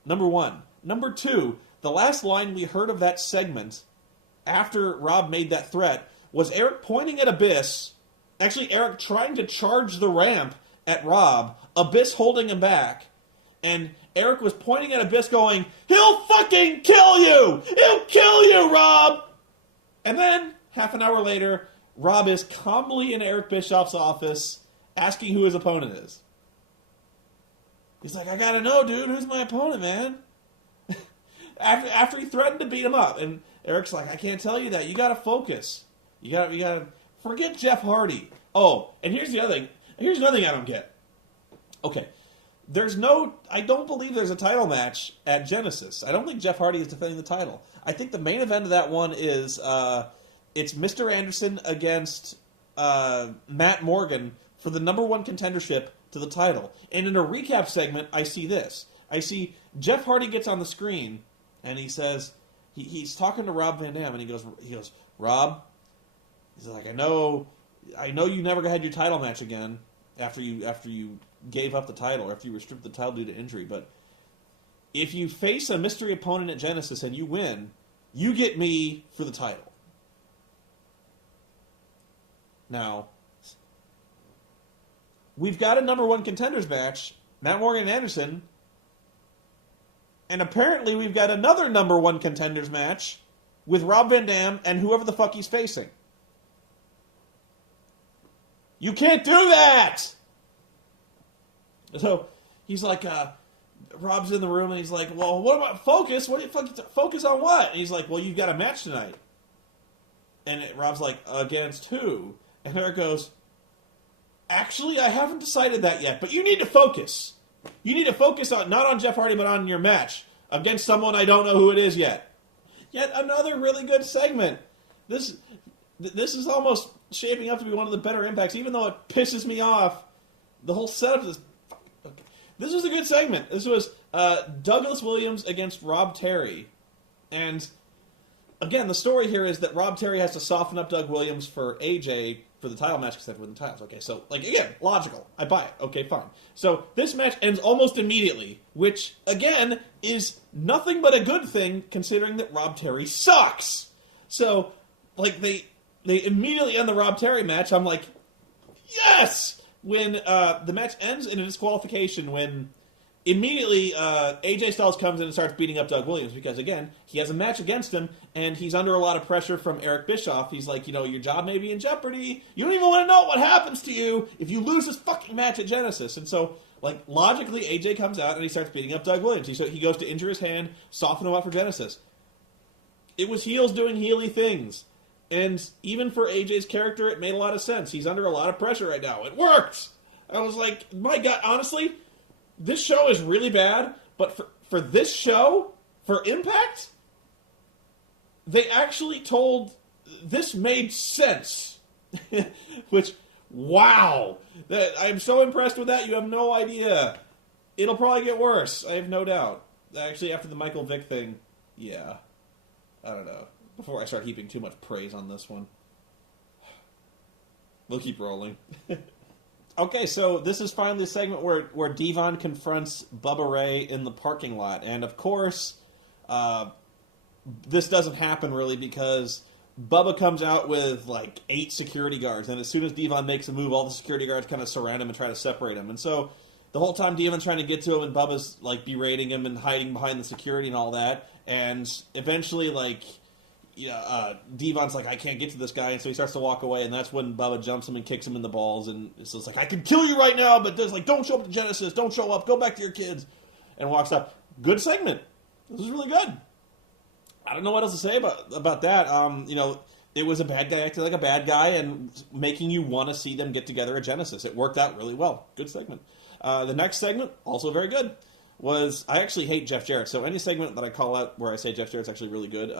Number one. Number two, the last line we heard of that segment after Rob made that threat was Eric pointing at Abyss, actually Eric trying to charge the ramp at Rob, Abyss holding him back, and Eric was pointing at Abyss going, he'll fucking kill you! He'll kill you, Rob! And then, half an hour later, Rob is calmly in Eric Bischoff's office asking who his opponent is. He's like, I gotta know, dude, who's my opponent, man? after he threatened to beat him up, and Eric's like, I can't tell you that. You gotta focus. You gotta forget Jeff Hardy. Oh, and here's the other thing. Here's another thing I don't get. Okay. I don't believe there's a title match at Genesis. I don't think Jeff Hardy is defending the title. I think the main event of that one is, it's Mr. Anderson against, Matt Morgan for the number one contendership to the title. And in a recap segment, I see this. I see Jeff Hardy gets on the screen, and he says, he's talking to Rob Van Dam, and he goes, Rob, he's like, I know you never had your title match again after you gave up the title, or after you were stripped the title due to injury, but if you face a mystery opponent at Genesis and you win, you get me for the title. Now, we've got a number one contenders match, Matt Morgan and Anderson, and apparently we've got another number one contenders match with Rob Van Dam and whoever the fuck he's facing. You can't do that! So, he's like, Rob's in the room, and he's like, well, what about focus? What do you focus on what? And he's like, well, you've got a match tonight. And Rob's like, against who? And Eric goes, actually, I haven't decided that yet, but you need to focus. You need to focus on, not on Jeff Hardy, but on your match against someone I don't know who it is yet. Yet another really good segment. This is almost shaping up to be one of the better impacts, even though it pisses me off. The whole setup is... This was a good segment. This was Douglas Williams against Rob Terry. And, again, the story here is that Rob Terry has to soften up Doug Williams for AJ for the title match because they have to win the titles. Okay, so, like, again, logical. I buy it. Okay, fine. So, this match ends almost immediately, which, again, is nothing but a good thing considering that Rob Terry sucks. So, like, they immediately end the Rob Terry match. I'm like, yes! When the match ends in a disqualification, when immediately AJ Styles comes in and starts beating up Doug Williams because, again, he has a match against him, and he's under a lot of pressure from Eric Bischoff. He's like, your job may be in jeopardy. You don't even want to know what happens to you if you lose this fucking match at Genesis. And so, like, logically, AJ comes out and he starts beating up Doug Williams. He goes to injure his hand, soften him up for Genesis. It was heels doing heely things. And even for AJ's character, it made a lot of sense. He's under a lot of pressure right now. It worked! I was like, my God, honestly, this show is really bad, but for this show, for Impact, they actually told... This made sense. Which, wow! I'm so impressed with that, you have no idea. It'll probably get worse, I have no doubt. Actually, after the Michael Vick thing, yeah. I don't know. Before I start heaping too much praise on this one. We'll keep rolling. Okay, so this is finally the segment where Devon confronts Bubba Ray in the parking lot. And of course, this doesn't happen really because Bubba comes out with like 8 security guards, and as soon as Devon makes a move, all the security guards kind of surround him and try to separate him. And so the whole time Devon's trying to get to him, and Bubba's like berating him and hiding behind the security and all that. And eventually, like, Devon's like, I can't get to this guy, and so he starts to walk away, and that's when Bubba jumps him and kicks him in the balls, and it's just like, I can kill you right now, but there's like, don't show up to Genesis, don't show up, go back to your kids, and walks up. Good segment. This is really good. I don't know what else to say about that. It was a bad guy acting like a bad guy and making you want to see them get together at Genesis. It worked out really well. Good segment. The next segment, also very good, was, I actually hate Jeff Jarrett, so any segment that I call out where I say Jeff Jarrett's actually really good,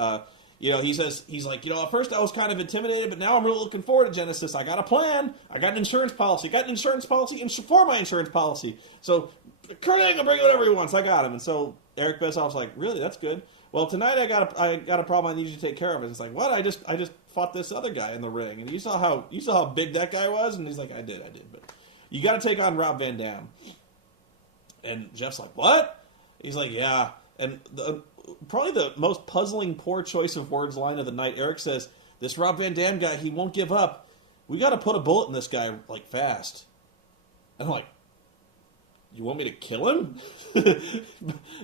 he says, he's like, at first I was kind of intimidated, but now I'm really looking forward to Genesis. I got a plan. I got an insurance policy. For my insurance policy. So Kurt Angle, bring whatever he wants. I got him. And so Eric Bischoff's like, really? That's good. Well, tonight I got a problem I need you to take care of. And it's like, what? I just fought this other guy in the ring. And you saw how big that guy was? And he's like, I did. But you got to take on Rob Van Dam. And Jeff's like, what? He's like, yeah. And probably the most puzzling, poor choice of words line of the night, Eric says, this Rob Van Dam guy, he won't give up. We got to put a bullet in this guy, like, fast. And I'm like, you want me to kill him?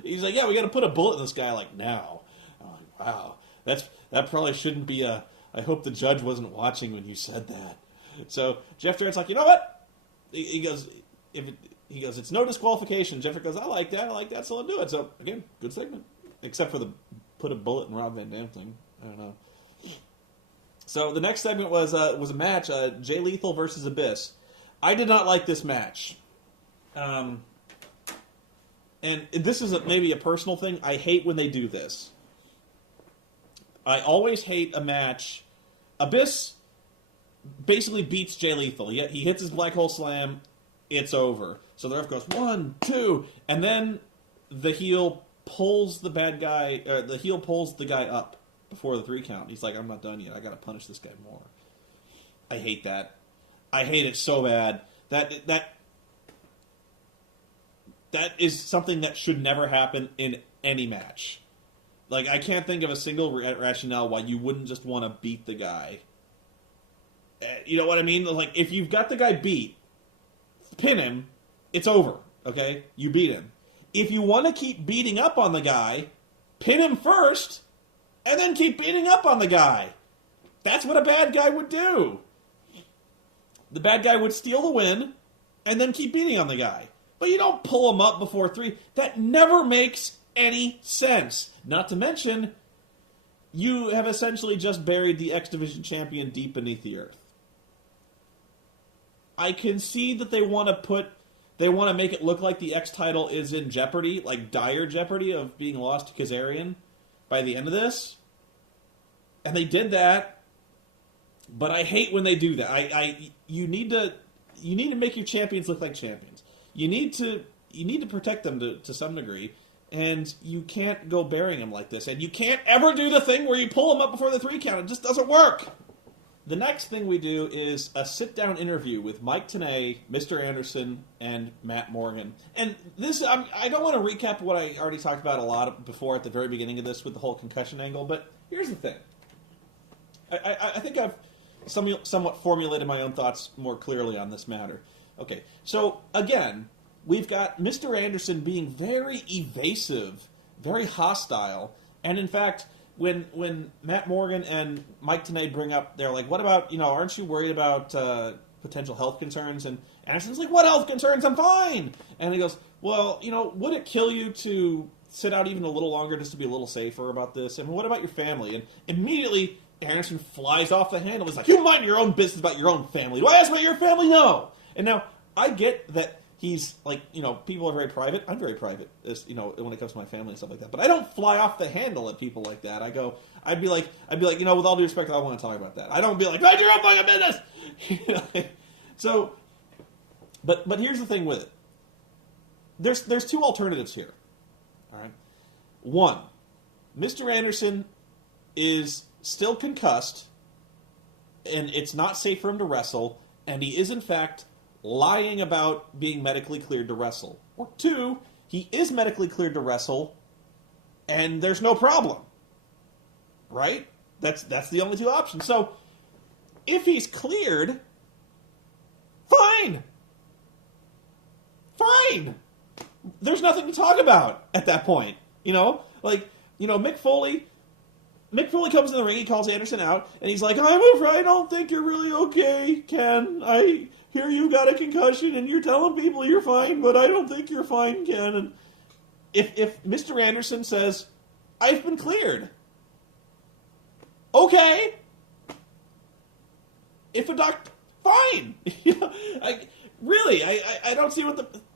He's like, yeah, we got to put a bullet in this guy, like, now. I'm like, wow. That probably shouldn't be I hope the judge wasn't watching when you said that. So Jeff Jarrett's like, you know what? He goes, it's no disqualification. Jeff goes, I like that, so I'll do it. So, again, good segment. Except for the put a bullet in Rob Van Dam thing. I don't know. So the next segment was a match, Jay Lethal versus Abyss. I did not like this match. And this is maybe a personal thing. I hate when they do this. I always hate a match. Abyss basically beats Jay Lethal. He hits his black hole slam. It's over. So the ref goes 1, 2, and then the heel pulls the bad guy. The heel pulls the guy up before the 3 count. He's like, I'm not done yet. I got to punish this guy more. I hate that. I hate it so bad. That is something that should never happen in any match. Like, I can't think of a single rationale why you wouldn't just want to beat the guy. You know what I mean? Like, if you've got the guy beat, pin him, it's over, okay? You beat him. If you want to keep beating up on the guy, pin him first, and then keep beating up on the guy. That's what a bad guy would do. The bad guy would steal the win, and then keep beating on the guy. But you don't pull him up before 3. That never makes any sense. Not to mention, you have essentially just buried the X Division champion deep beneath the earth. I can see that they want to make it look like the X title is in jeopardy, like dire jeopardy of being lost to Kazarian by the end of this. And they did that, but I hate when they do that. You need to make your champions look like champions. You need to protect them to some degree, and you can't go burying them like this. And you can't ever do the thing where you pull them up before the 3 count. It just doesn't work. The next thing we do is a sit-down interview with Mike Tenay, Mr. Anderson, and Matt Morgan. And this, I don't want to recap what I already talked about a lot before at the very beginning of this with the whole concussion angle, but here's the thing. I think I've somewhat formulated my own thoughts more clearly on this matter. Okay, so again, we've got Mr. Anderson being very evasive, very hostile, and in fact, when Matt Morgan and Mike Tenay bring up, they're like, what about, aren't you worried about potential health concerns? And Anderson's like, what health concerns? I'm fine! And he goes, well, would it kill you to sit out even a little longer just to be a little safer about this? And what about your family? And immediately, Anderson flies off the handle. He's like, you mind your own business about your own family. Do I ask about your family? No! And now, I get that he's like, people are very private. I'm very private, when it comes to my family and stuff like that. But I don't fly off the handle at people like that. I'd be like, with all due respect, I don't want to talk about that. I don't be like, mind your own fucking business! So, but here's the thing with it. There's 2 alternatives here. All right. 1, Mr. Anderson is still concussed, and it's not safe for him to wrestle, and he is, in fact, lying about being medically cleared to wrestle. Or 2, he is medically cleared to wrestle, and there's no problem. right? That's the only two options. So, if he's cleared, fine. Fine. There's nothing to talk about at that point. Mick Foley comes in the ring, he calls Anderson out, and he's like, I don't think you're really okay, Ken. I hear you got a concussion, and you're telling people you're fine, but I don't think you're fine, Ken. And if Mr. Anderson says, I've been cleared, okay. If a doctor, fine. I don't see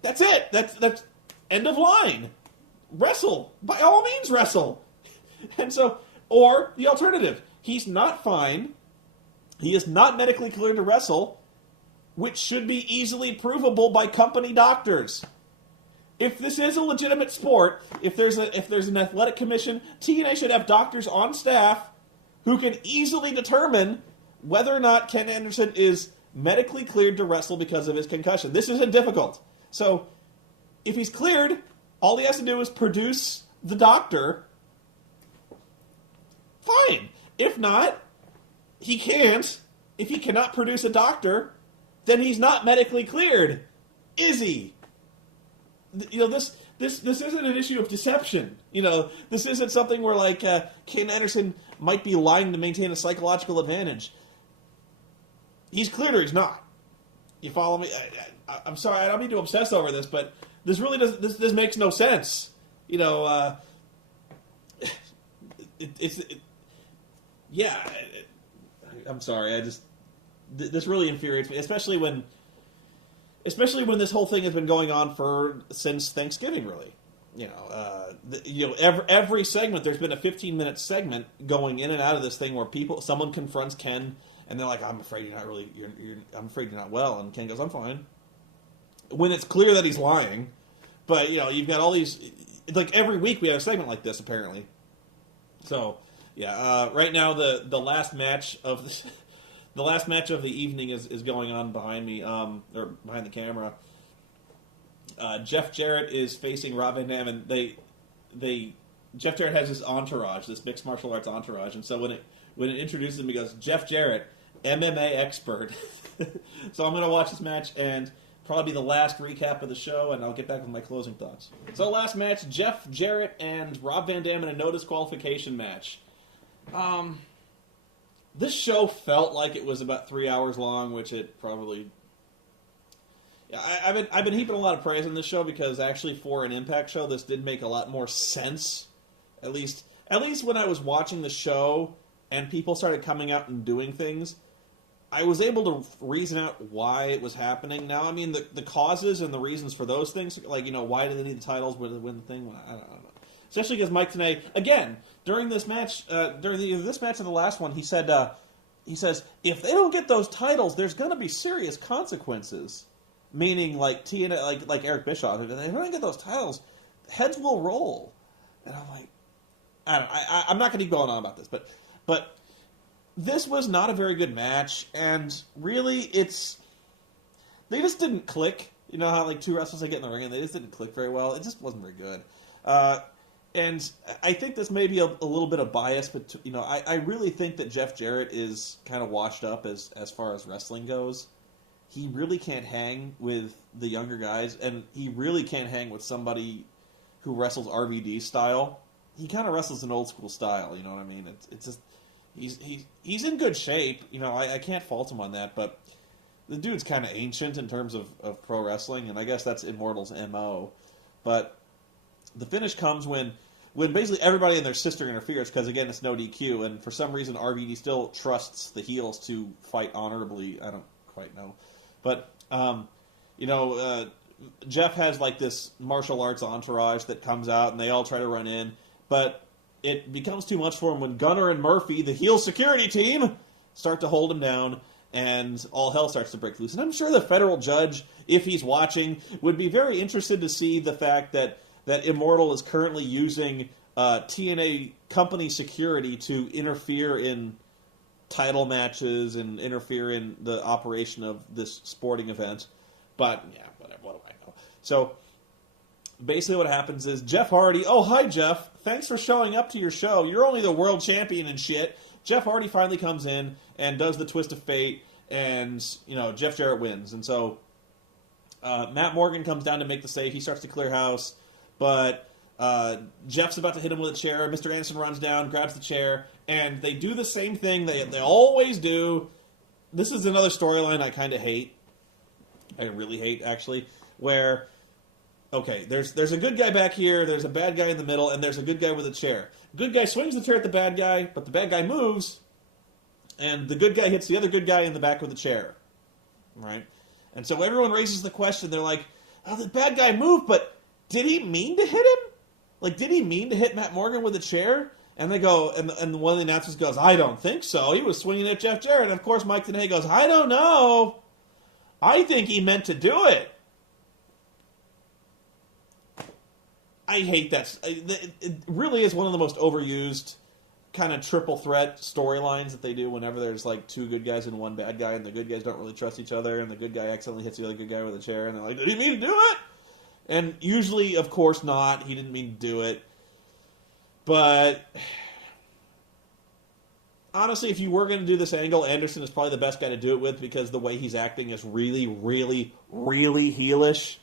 that's it. That's end of line. Wrestle. By all means, wrestle. And so, or the alternative, he's not fine. He is not medically cleared to wrestle, which should be easily provable by company doctors. If this is a legitimate sport, if there's an athletic commission, TNA should have doctors on staff who can easily determine whether or not Ken Anderson is medically cleared to wrestle because of his concussion. This isn't difficult. So, if he's cleared, all he has to do is produce the doctor. Fine. If not, he can't. If he cannot produce a doctor, then he's not medically cleared. Is he? This isn't an issue of deception. This isn't something where, Ken Anderson might be lying to maintain a psychological advantage. He's cleared or he's not. You follow me? I'm sorry, I don't mean to obsess over this, but this really doesn't. This makes no sense. Yeah. I'm sorry. This really infuriates me, especially when this whole thing has been going on since Thanksgiving. Really, every segment there's been a 15-minute segment going in and out of this thing where someone confronts Ken. And they're like, I'm afraid you're not really, I'm afraid you're not well. And Ken goes, I'm fine. When it's clear that he's lying. But, you've got all these, every week we have a segment like this, apparently. So, yeah, right now the last match of the evening is going on behind me, or behind the camera. Jeff Jarrett is facing Rob Van Dam, and Jeff Jarrett has this entourage, this mixed martial arts entourage, and so when it introduces him, he goes, Jeff Jarrett, MMA expert. So I'm going to watch this match and probably be the last recap of the show, and I'll get back with my closing thoughts. So last match, Jeff Jarrett and Rob Van Dam in a no disqualification match. This show felt like it was about 3 hours long, which it probably... Yeah, I've been heaping a lot of praise on this show because actually for an Impact show, this did make a lot more sense. At least when I was watching the show and people started coming out and doing things, I was able to reason out why it was happening. Now, I mean, the causes and the reasons for those things, why do they need the titles, where they win the thing, I don't know. Especially because Mike Tenay, again, during this match, this match and the last one, he says, if they don't get those titles, there's going to be serious consequences. Meaning, like TNA, like Eric Bischoff, if they don't get those titles, heads will roll. And I'm like, I'm not going to keep going on about this, but this was not a very good match, and really, they just didn't click. You know how two wrestlers they get in the ring and they just didn't click very well. It just wasn't very good. And I think this may be a little bit of bias, but I really think that Jeff Jarrett is kind of washed up as far as wrestling goes. He really can't hang with the younger guys, and he really can't hang with somebody who wrestles RVD style. He kind of wrestles an old school style, you know what I mean? It's just he's in good shape. I can't fault him on that, but the dude's kind of ancient in terms of pro wrestling, and I guess that's Immortal's MO. But the finish comes when basically everybody and their sister interferes, because again, it's no DQ, and for some reason RVD still trusts the heels to fight honorably. I don't quite know. But, Jeff has this martial arts entourage that comes out, and they all try to run in. But it becomes too much for him when Gunner and Murphy, the heel security team, start to hold him down, and all hell starts to break loose. And I'm sure the federal judge, if he's watching, would be very interested to see the fact that Immortal is currently using TNA company security to interfere in title matches and interfere in the operation of this sporting event. But, yeah, whatever, what do I know? So, basically what happens is Jeff Hardy, oh, hi, Jeff. Thanks for showing up to your show. You're only the world champion and shit. Jeff Hardy finally comes in and does the twist of fate, and, Jeff Jarrett wins. And so Matt Morgan comes down to make the save. He starts to clear house, but Jeff's about to hit him with a chair. Mr. Anderson runs down, grabs the chair, and they do the same thing they always do. This is another storyline I kind of hate. I really hate, actually, where... Okay, there's a good guy back here, there's a bad guy in the middle, and there's a good guy with a chair. Good guy swings the chair at the bad guy, but the bad guy moves, and the good guy hits the other good guy in the back with the chair. Right? And so everyone raises the question, they're like, oh, the bad guy moved, but did he mean to hit him? Like, did he mean to hit Matt Morgan with a chair? And they go, and one of the announcers goes, I don't think so. He was swinging at Jeff Jarrett. And of course, Mike Tenay goes, I don't know. I think he meant to do it. I hate that. It really is one of the most overused kind of triple threat storylines that they do whenever there's like two good guys and one bad guy, and the good guys don't really trust each other, and the good guy accidentally hits the other good guy with a chair, and they're like, did he mean to do it? And usually, of course not. He didn't mean to do it. But honestly, if you were going to do this angle, Anderson is probably the best guy to do it with, because the way he's acting is really, really, really heelish.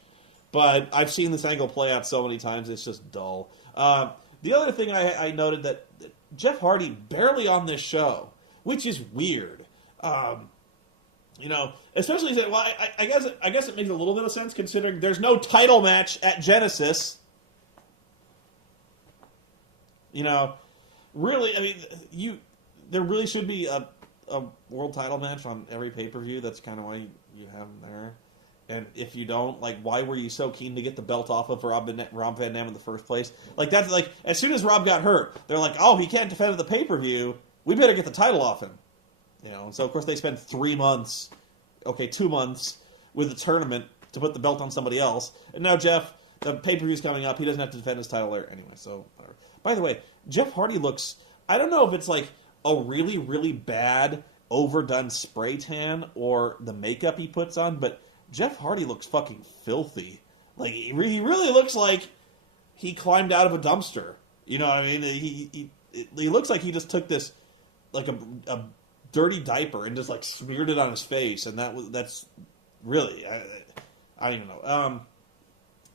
But I've seen this angle play out so many times, it's just dull. The other thing I noted that Jeff Hardy barely on this show, which is weird. Especially, well, I guess it makes a little bit of sense considering there's no title match at Genesis. Really, I mean, there really should be a world title match on every pay-per-view. That's kind of why you have them there. And if you don't, like, why were you so keen to get the belt off of Rob Van Dam in the first place? Like, that's like, as soon as Rob got hurt, they're like, oh, he can't defend at the pay-per-view. We better get the title off him. So of course they spend 2 months with the tournament to put the belt on somebody else. And now Jeff, the pay-per-view's coming up. He doesn't have to defend his title there anyway. So, by the way, Jeff Hardy looks, I don't know if it's like a really, really bad, overdone spray tan or the makeup he puts on, but Jeff Hardy looks fucking filthy. Like, he really looks like he climbed out of a dumpster. You know what I mean? He looks like he just took this, like a dirty diaper and just like smeared it on his face, and that's really, I don't even know.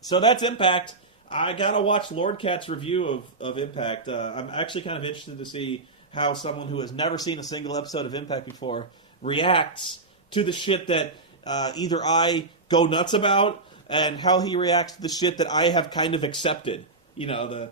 So that's Impact. I gotta watch Lord Cat's review of Impact. I'm actually kind of interested to see how someone who has never seen a single episode of Impact before reacts to the shit that either I go nuts about, and how he reacts to the shit that I have kind of accepted. The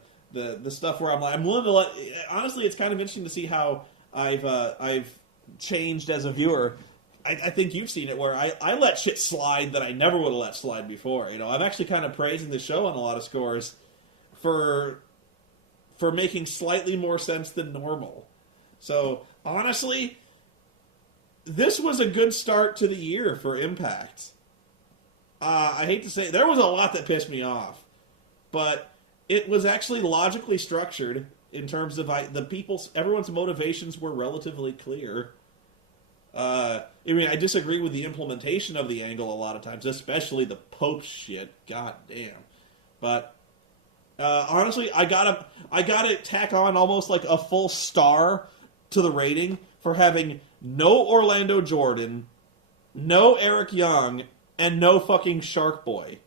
stuff where I'm willing to let. Honestly, it's kind of interesting to see how I've changed as a viewer. I think you've seen it where I let shit slide that I never would have let slide before. I'm actually kind of praising the show on a lot of scores for making slightly more sense than normal. So honestly, this was a good start to the year for Impact. I hate to say, there was a lot that pissed me off, but it was actually logically structured in terms of everyone's motivations were relatively clear. I disagree with the implementation of the angle a lot of times, especially the Pope shit. God damn. But honestly, I gotta tack on almost like a full star to the rating for having no Orlando Jordan, no Eric Young, and no fucking Shark Boy.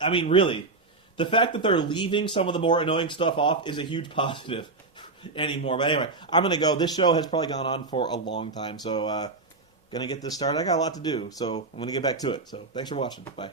I mean, really, the fact that they're leaving some of the more annoying stuff off is a huge positive anymore. But anyway, I'm going to go. This show has probably gone on for a long time, so going to get this started. I got a lot to do, so I'm going to get back to it. So thanks for watching. Bye.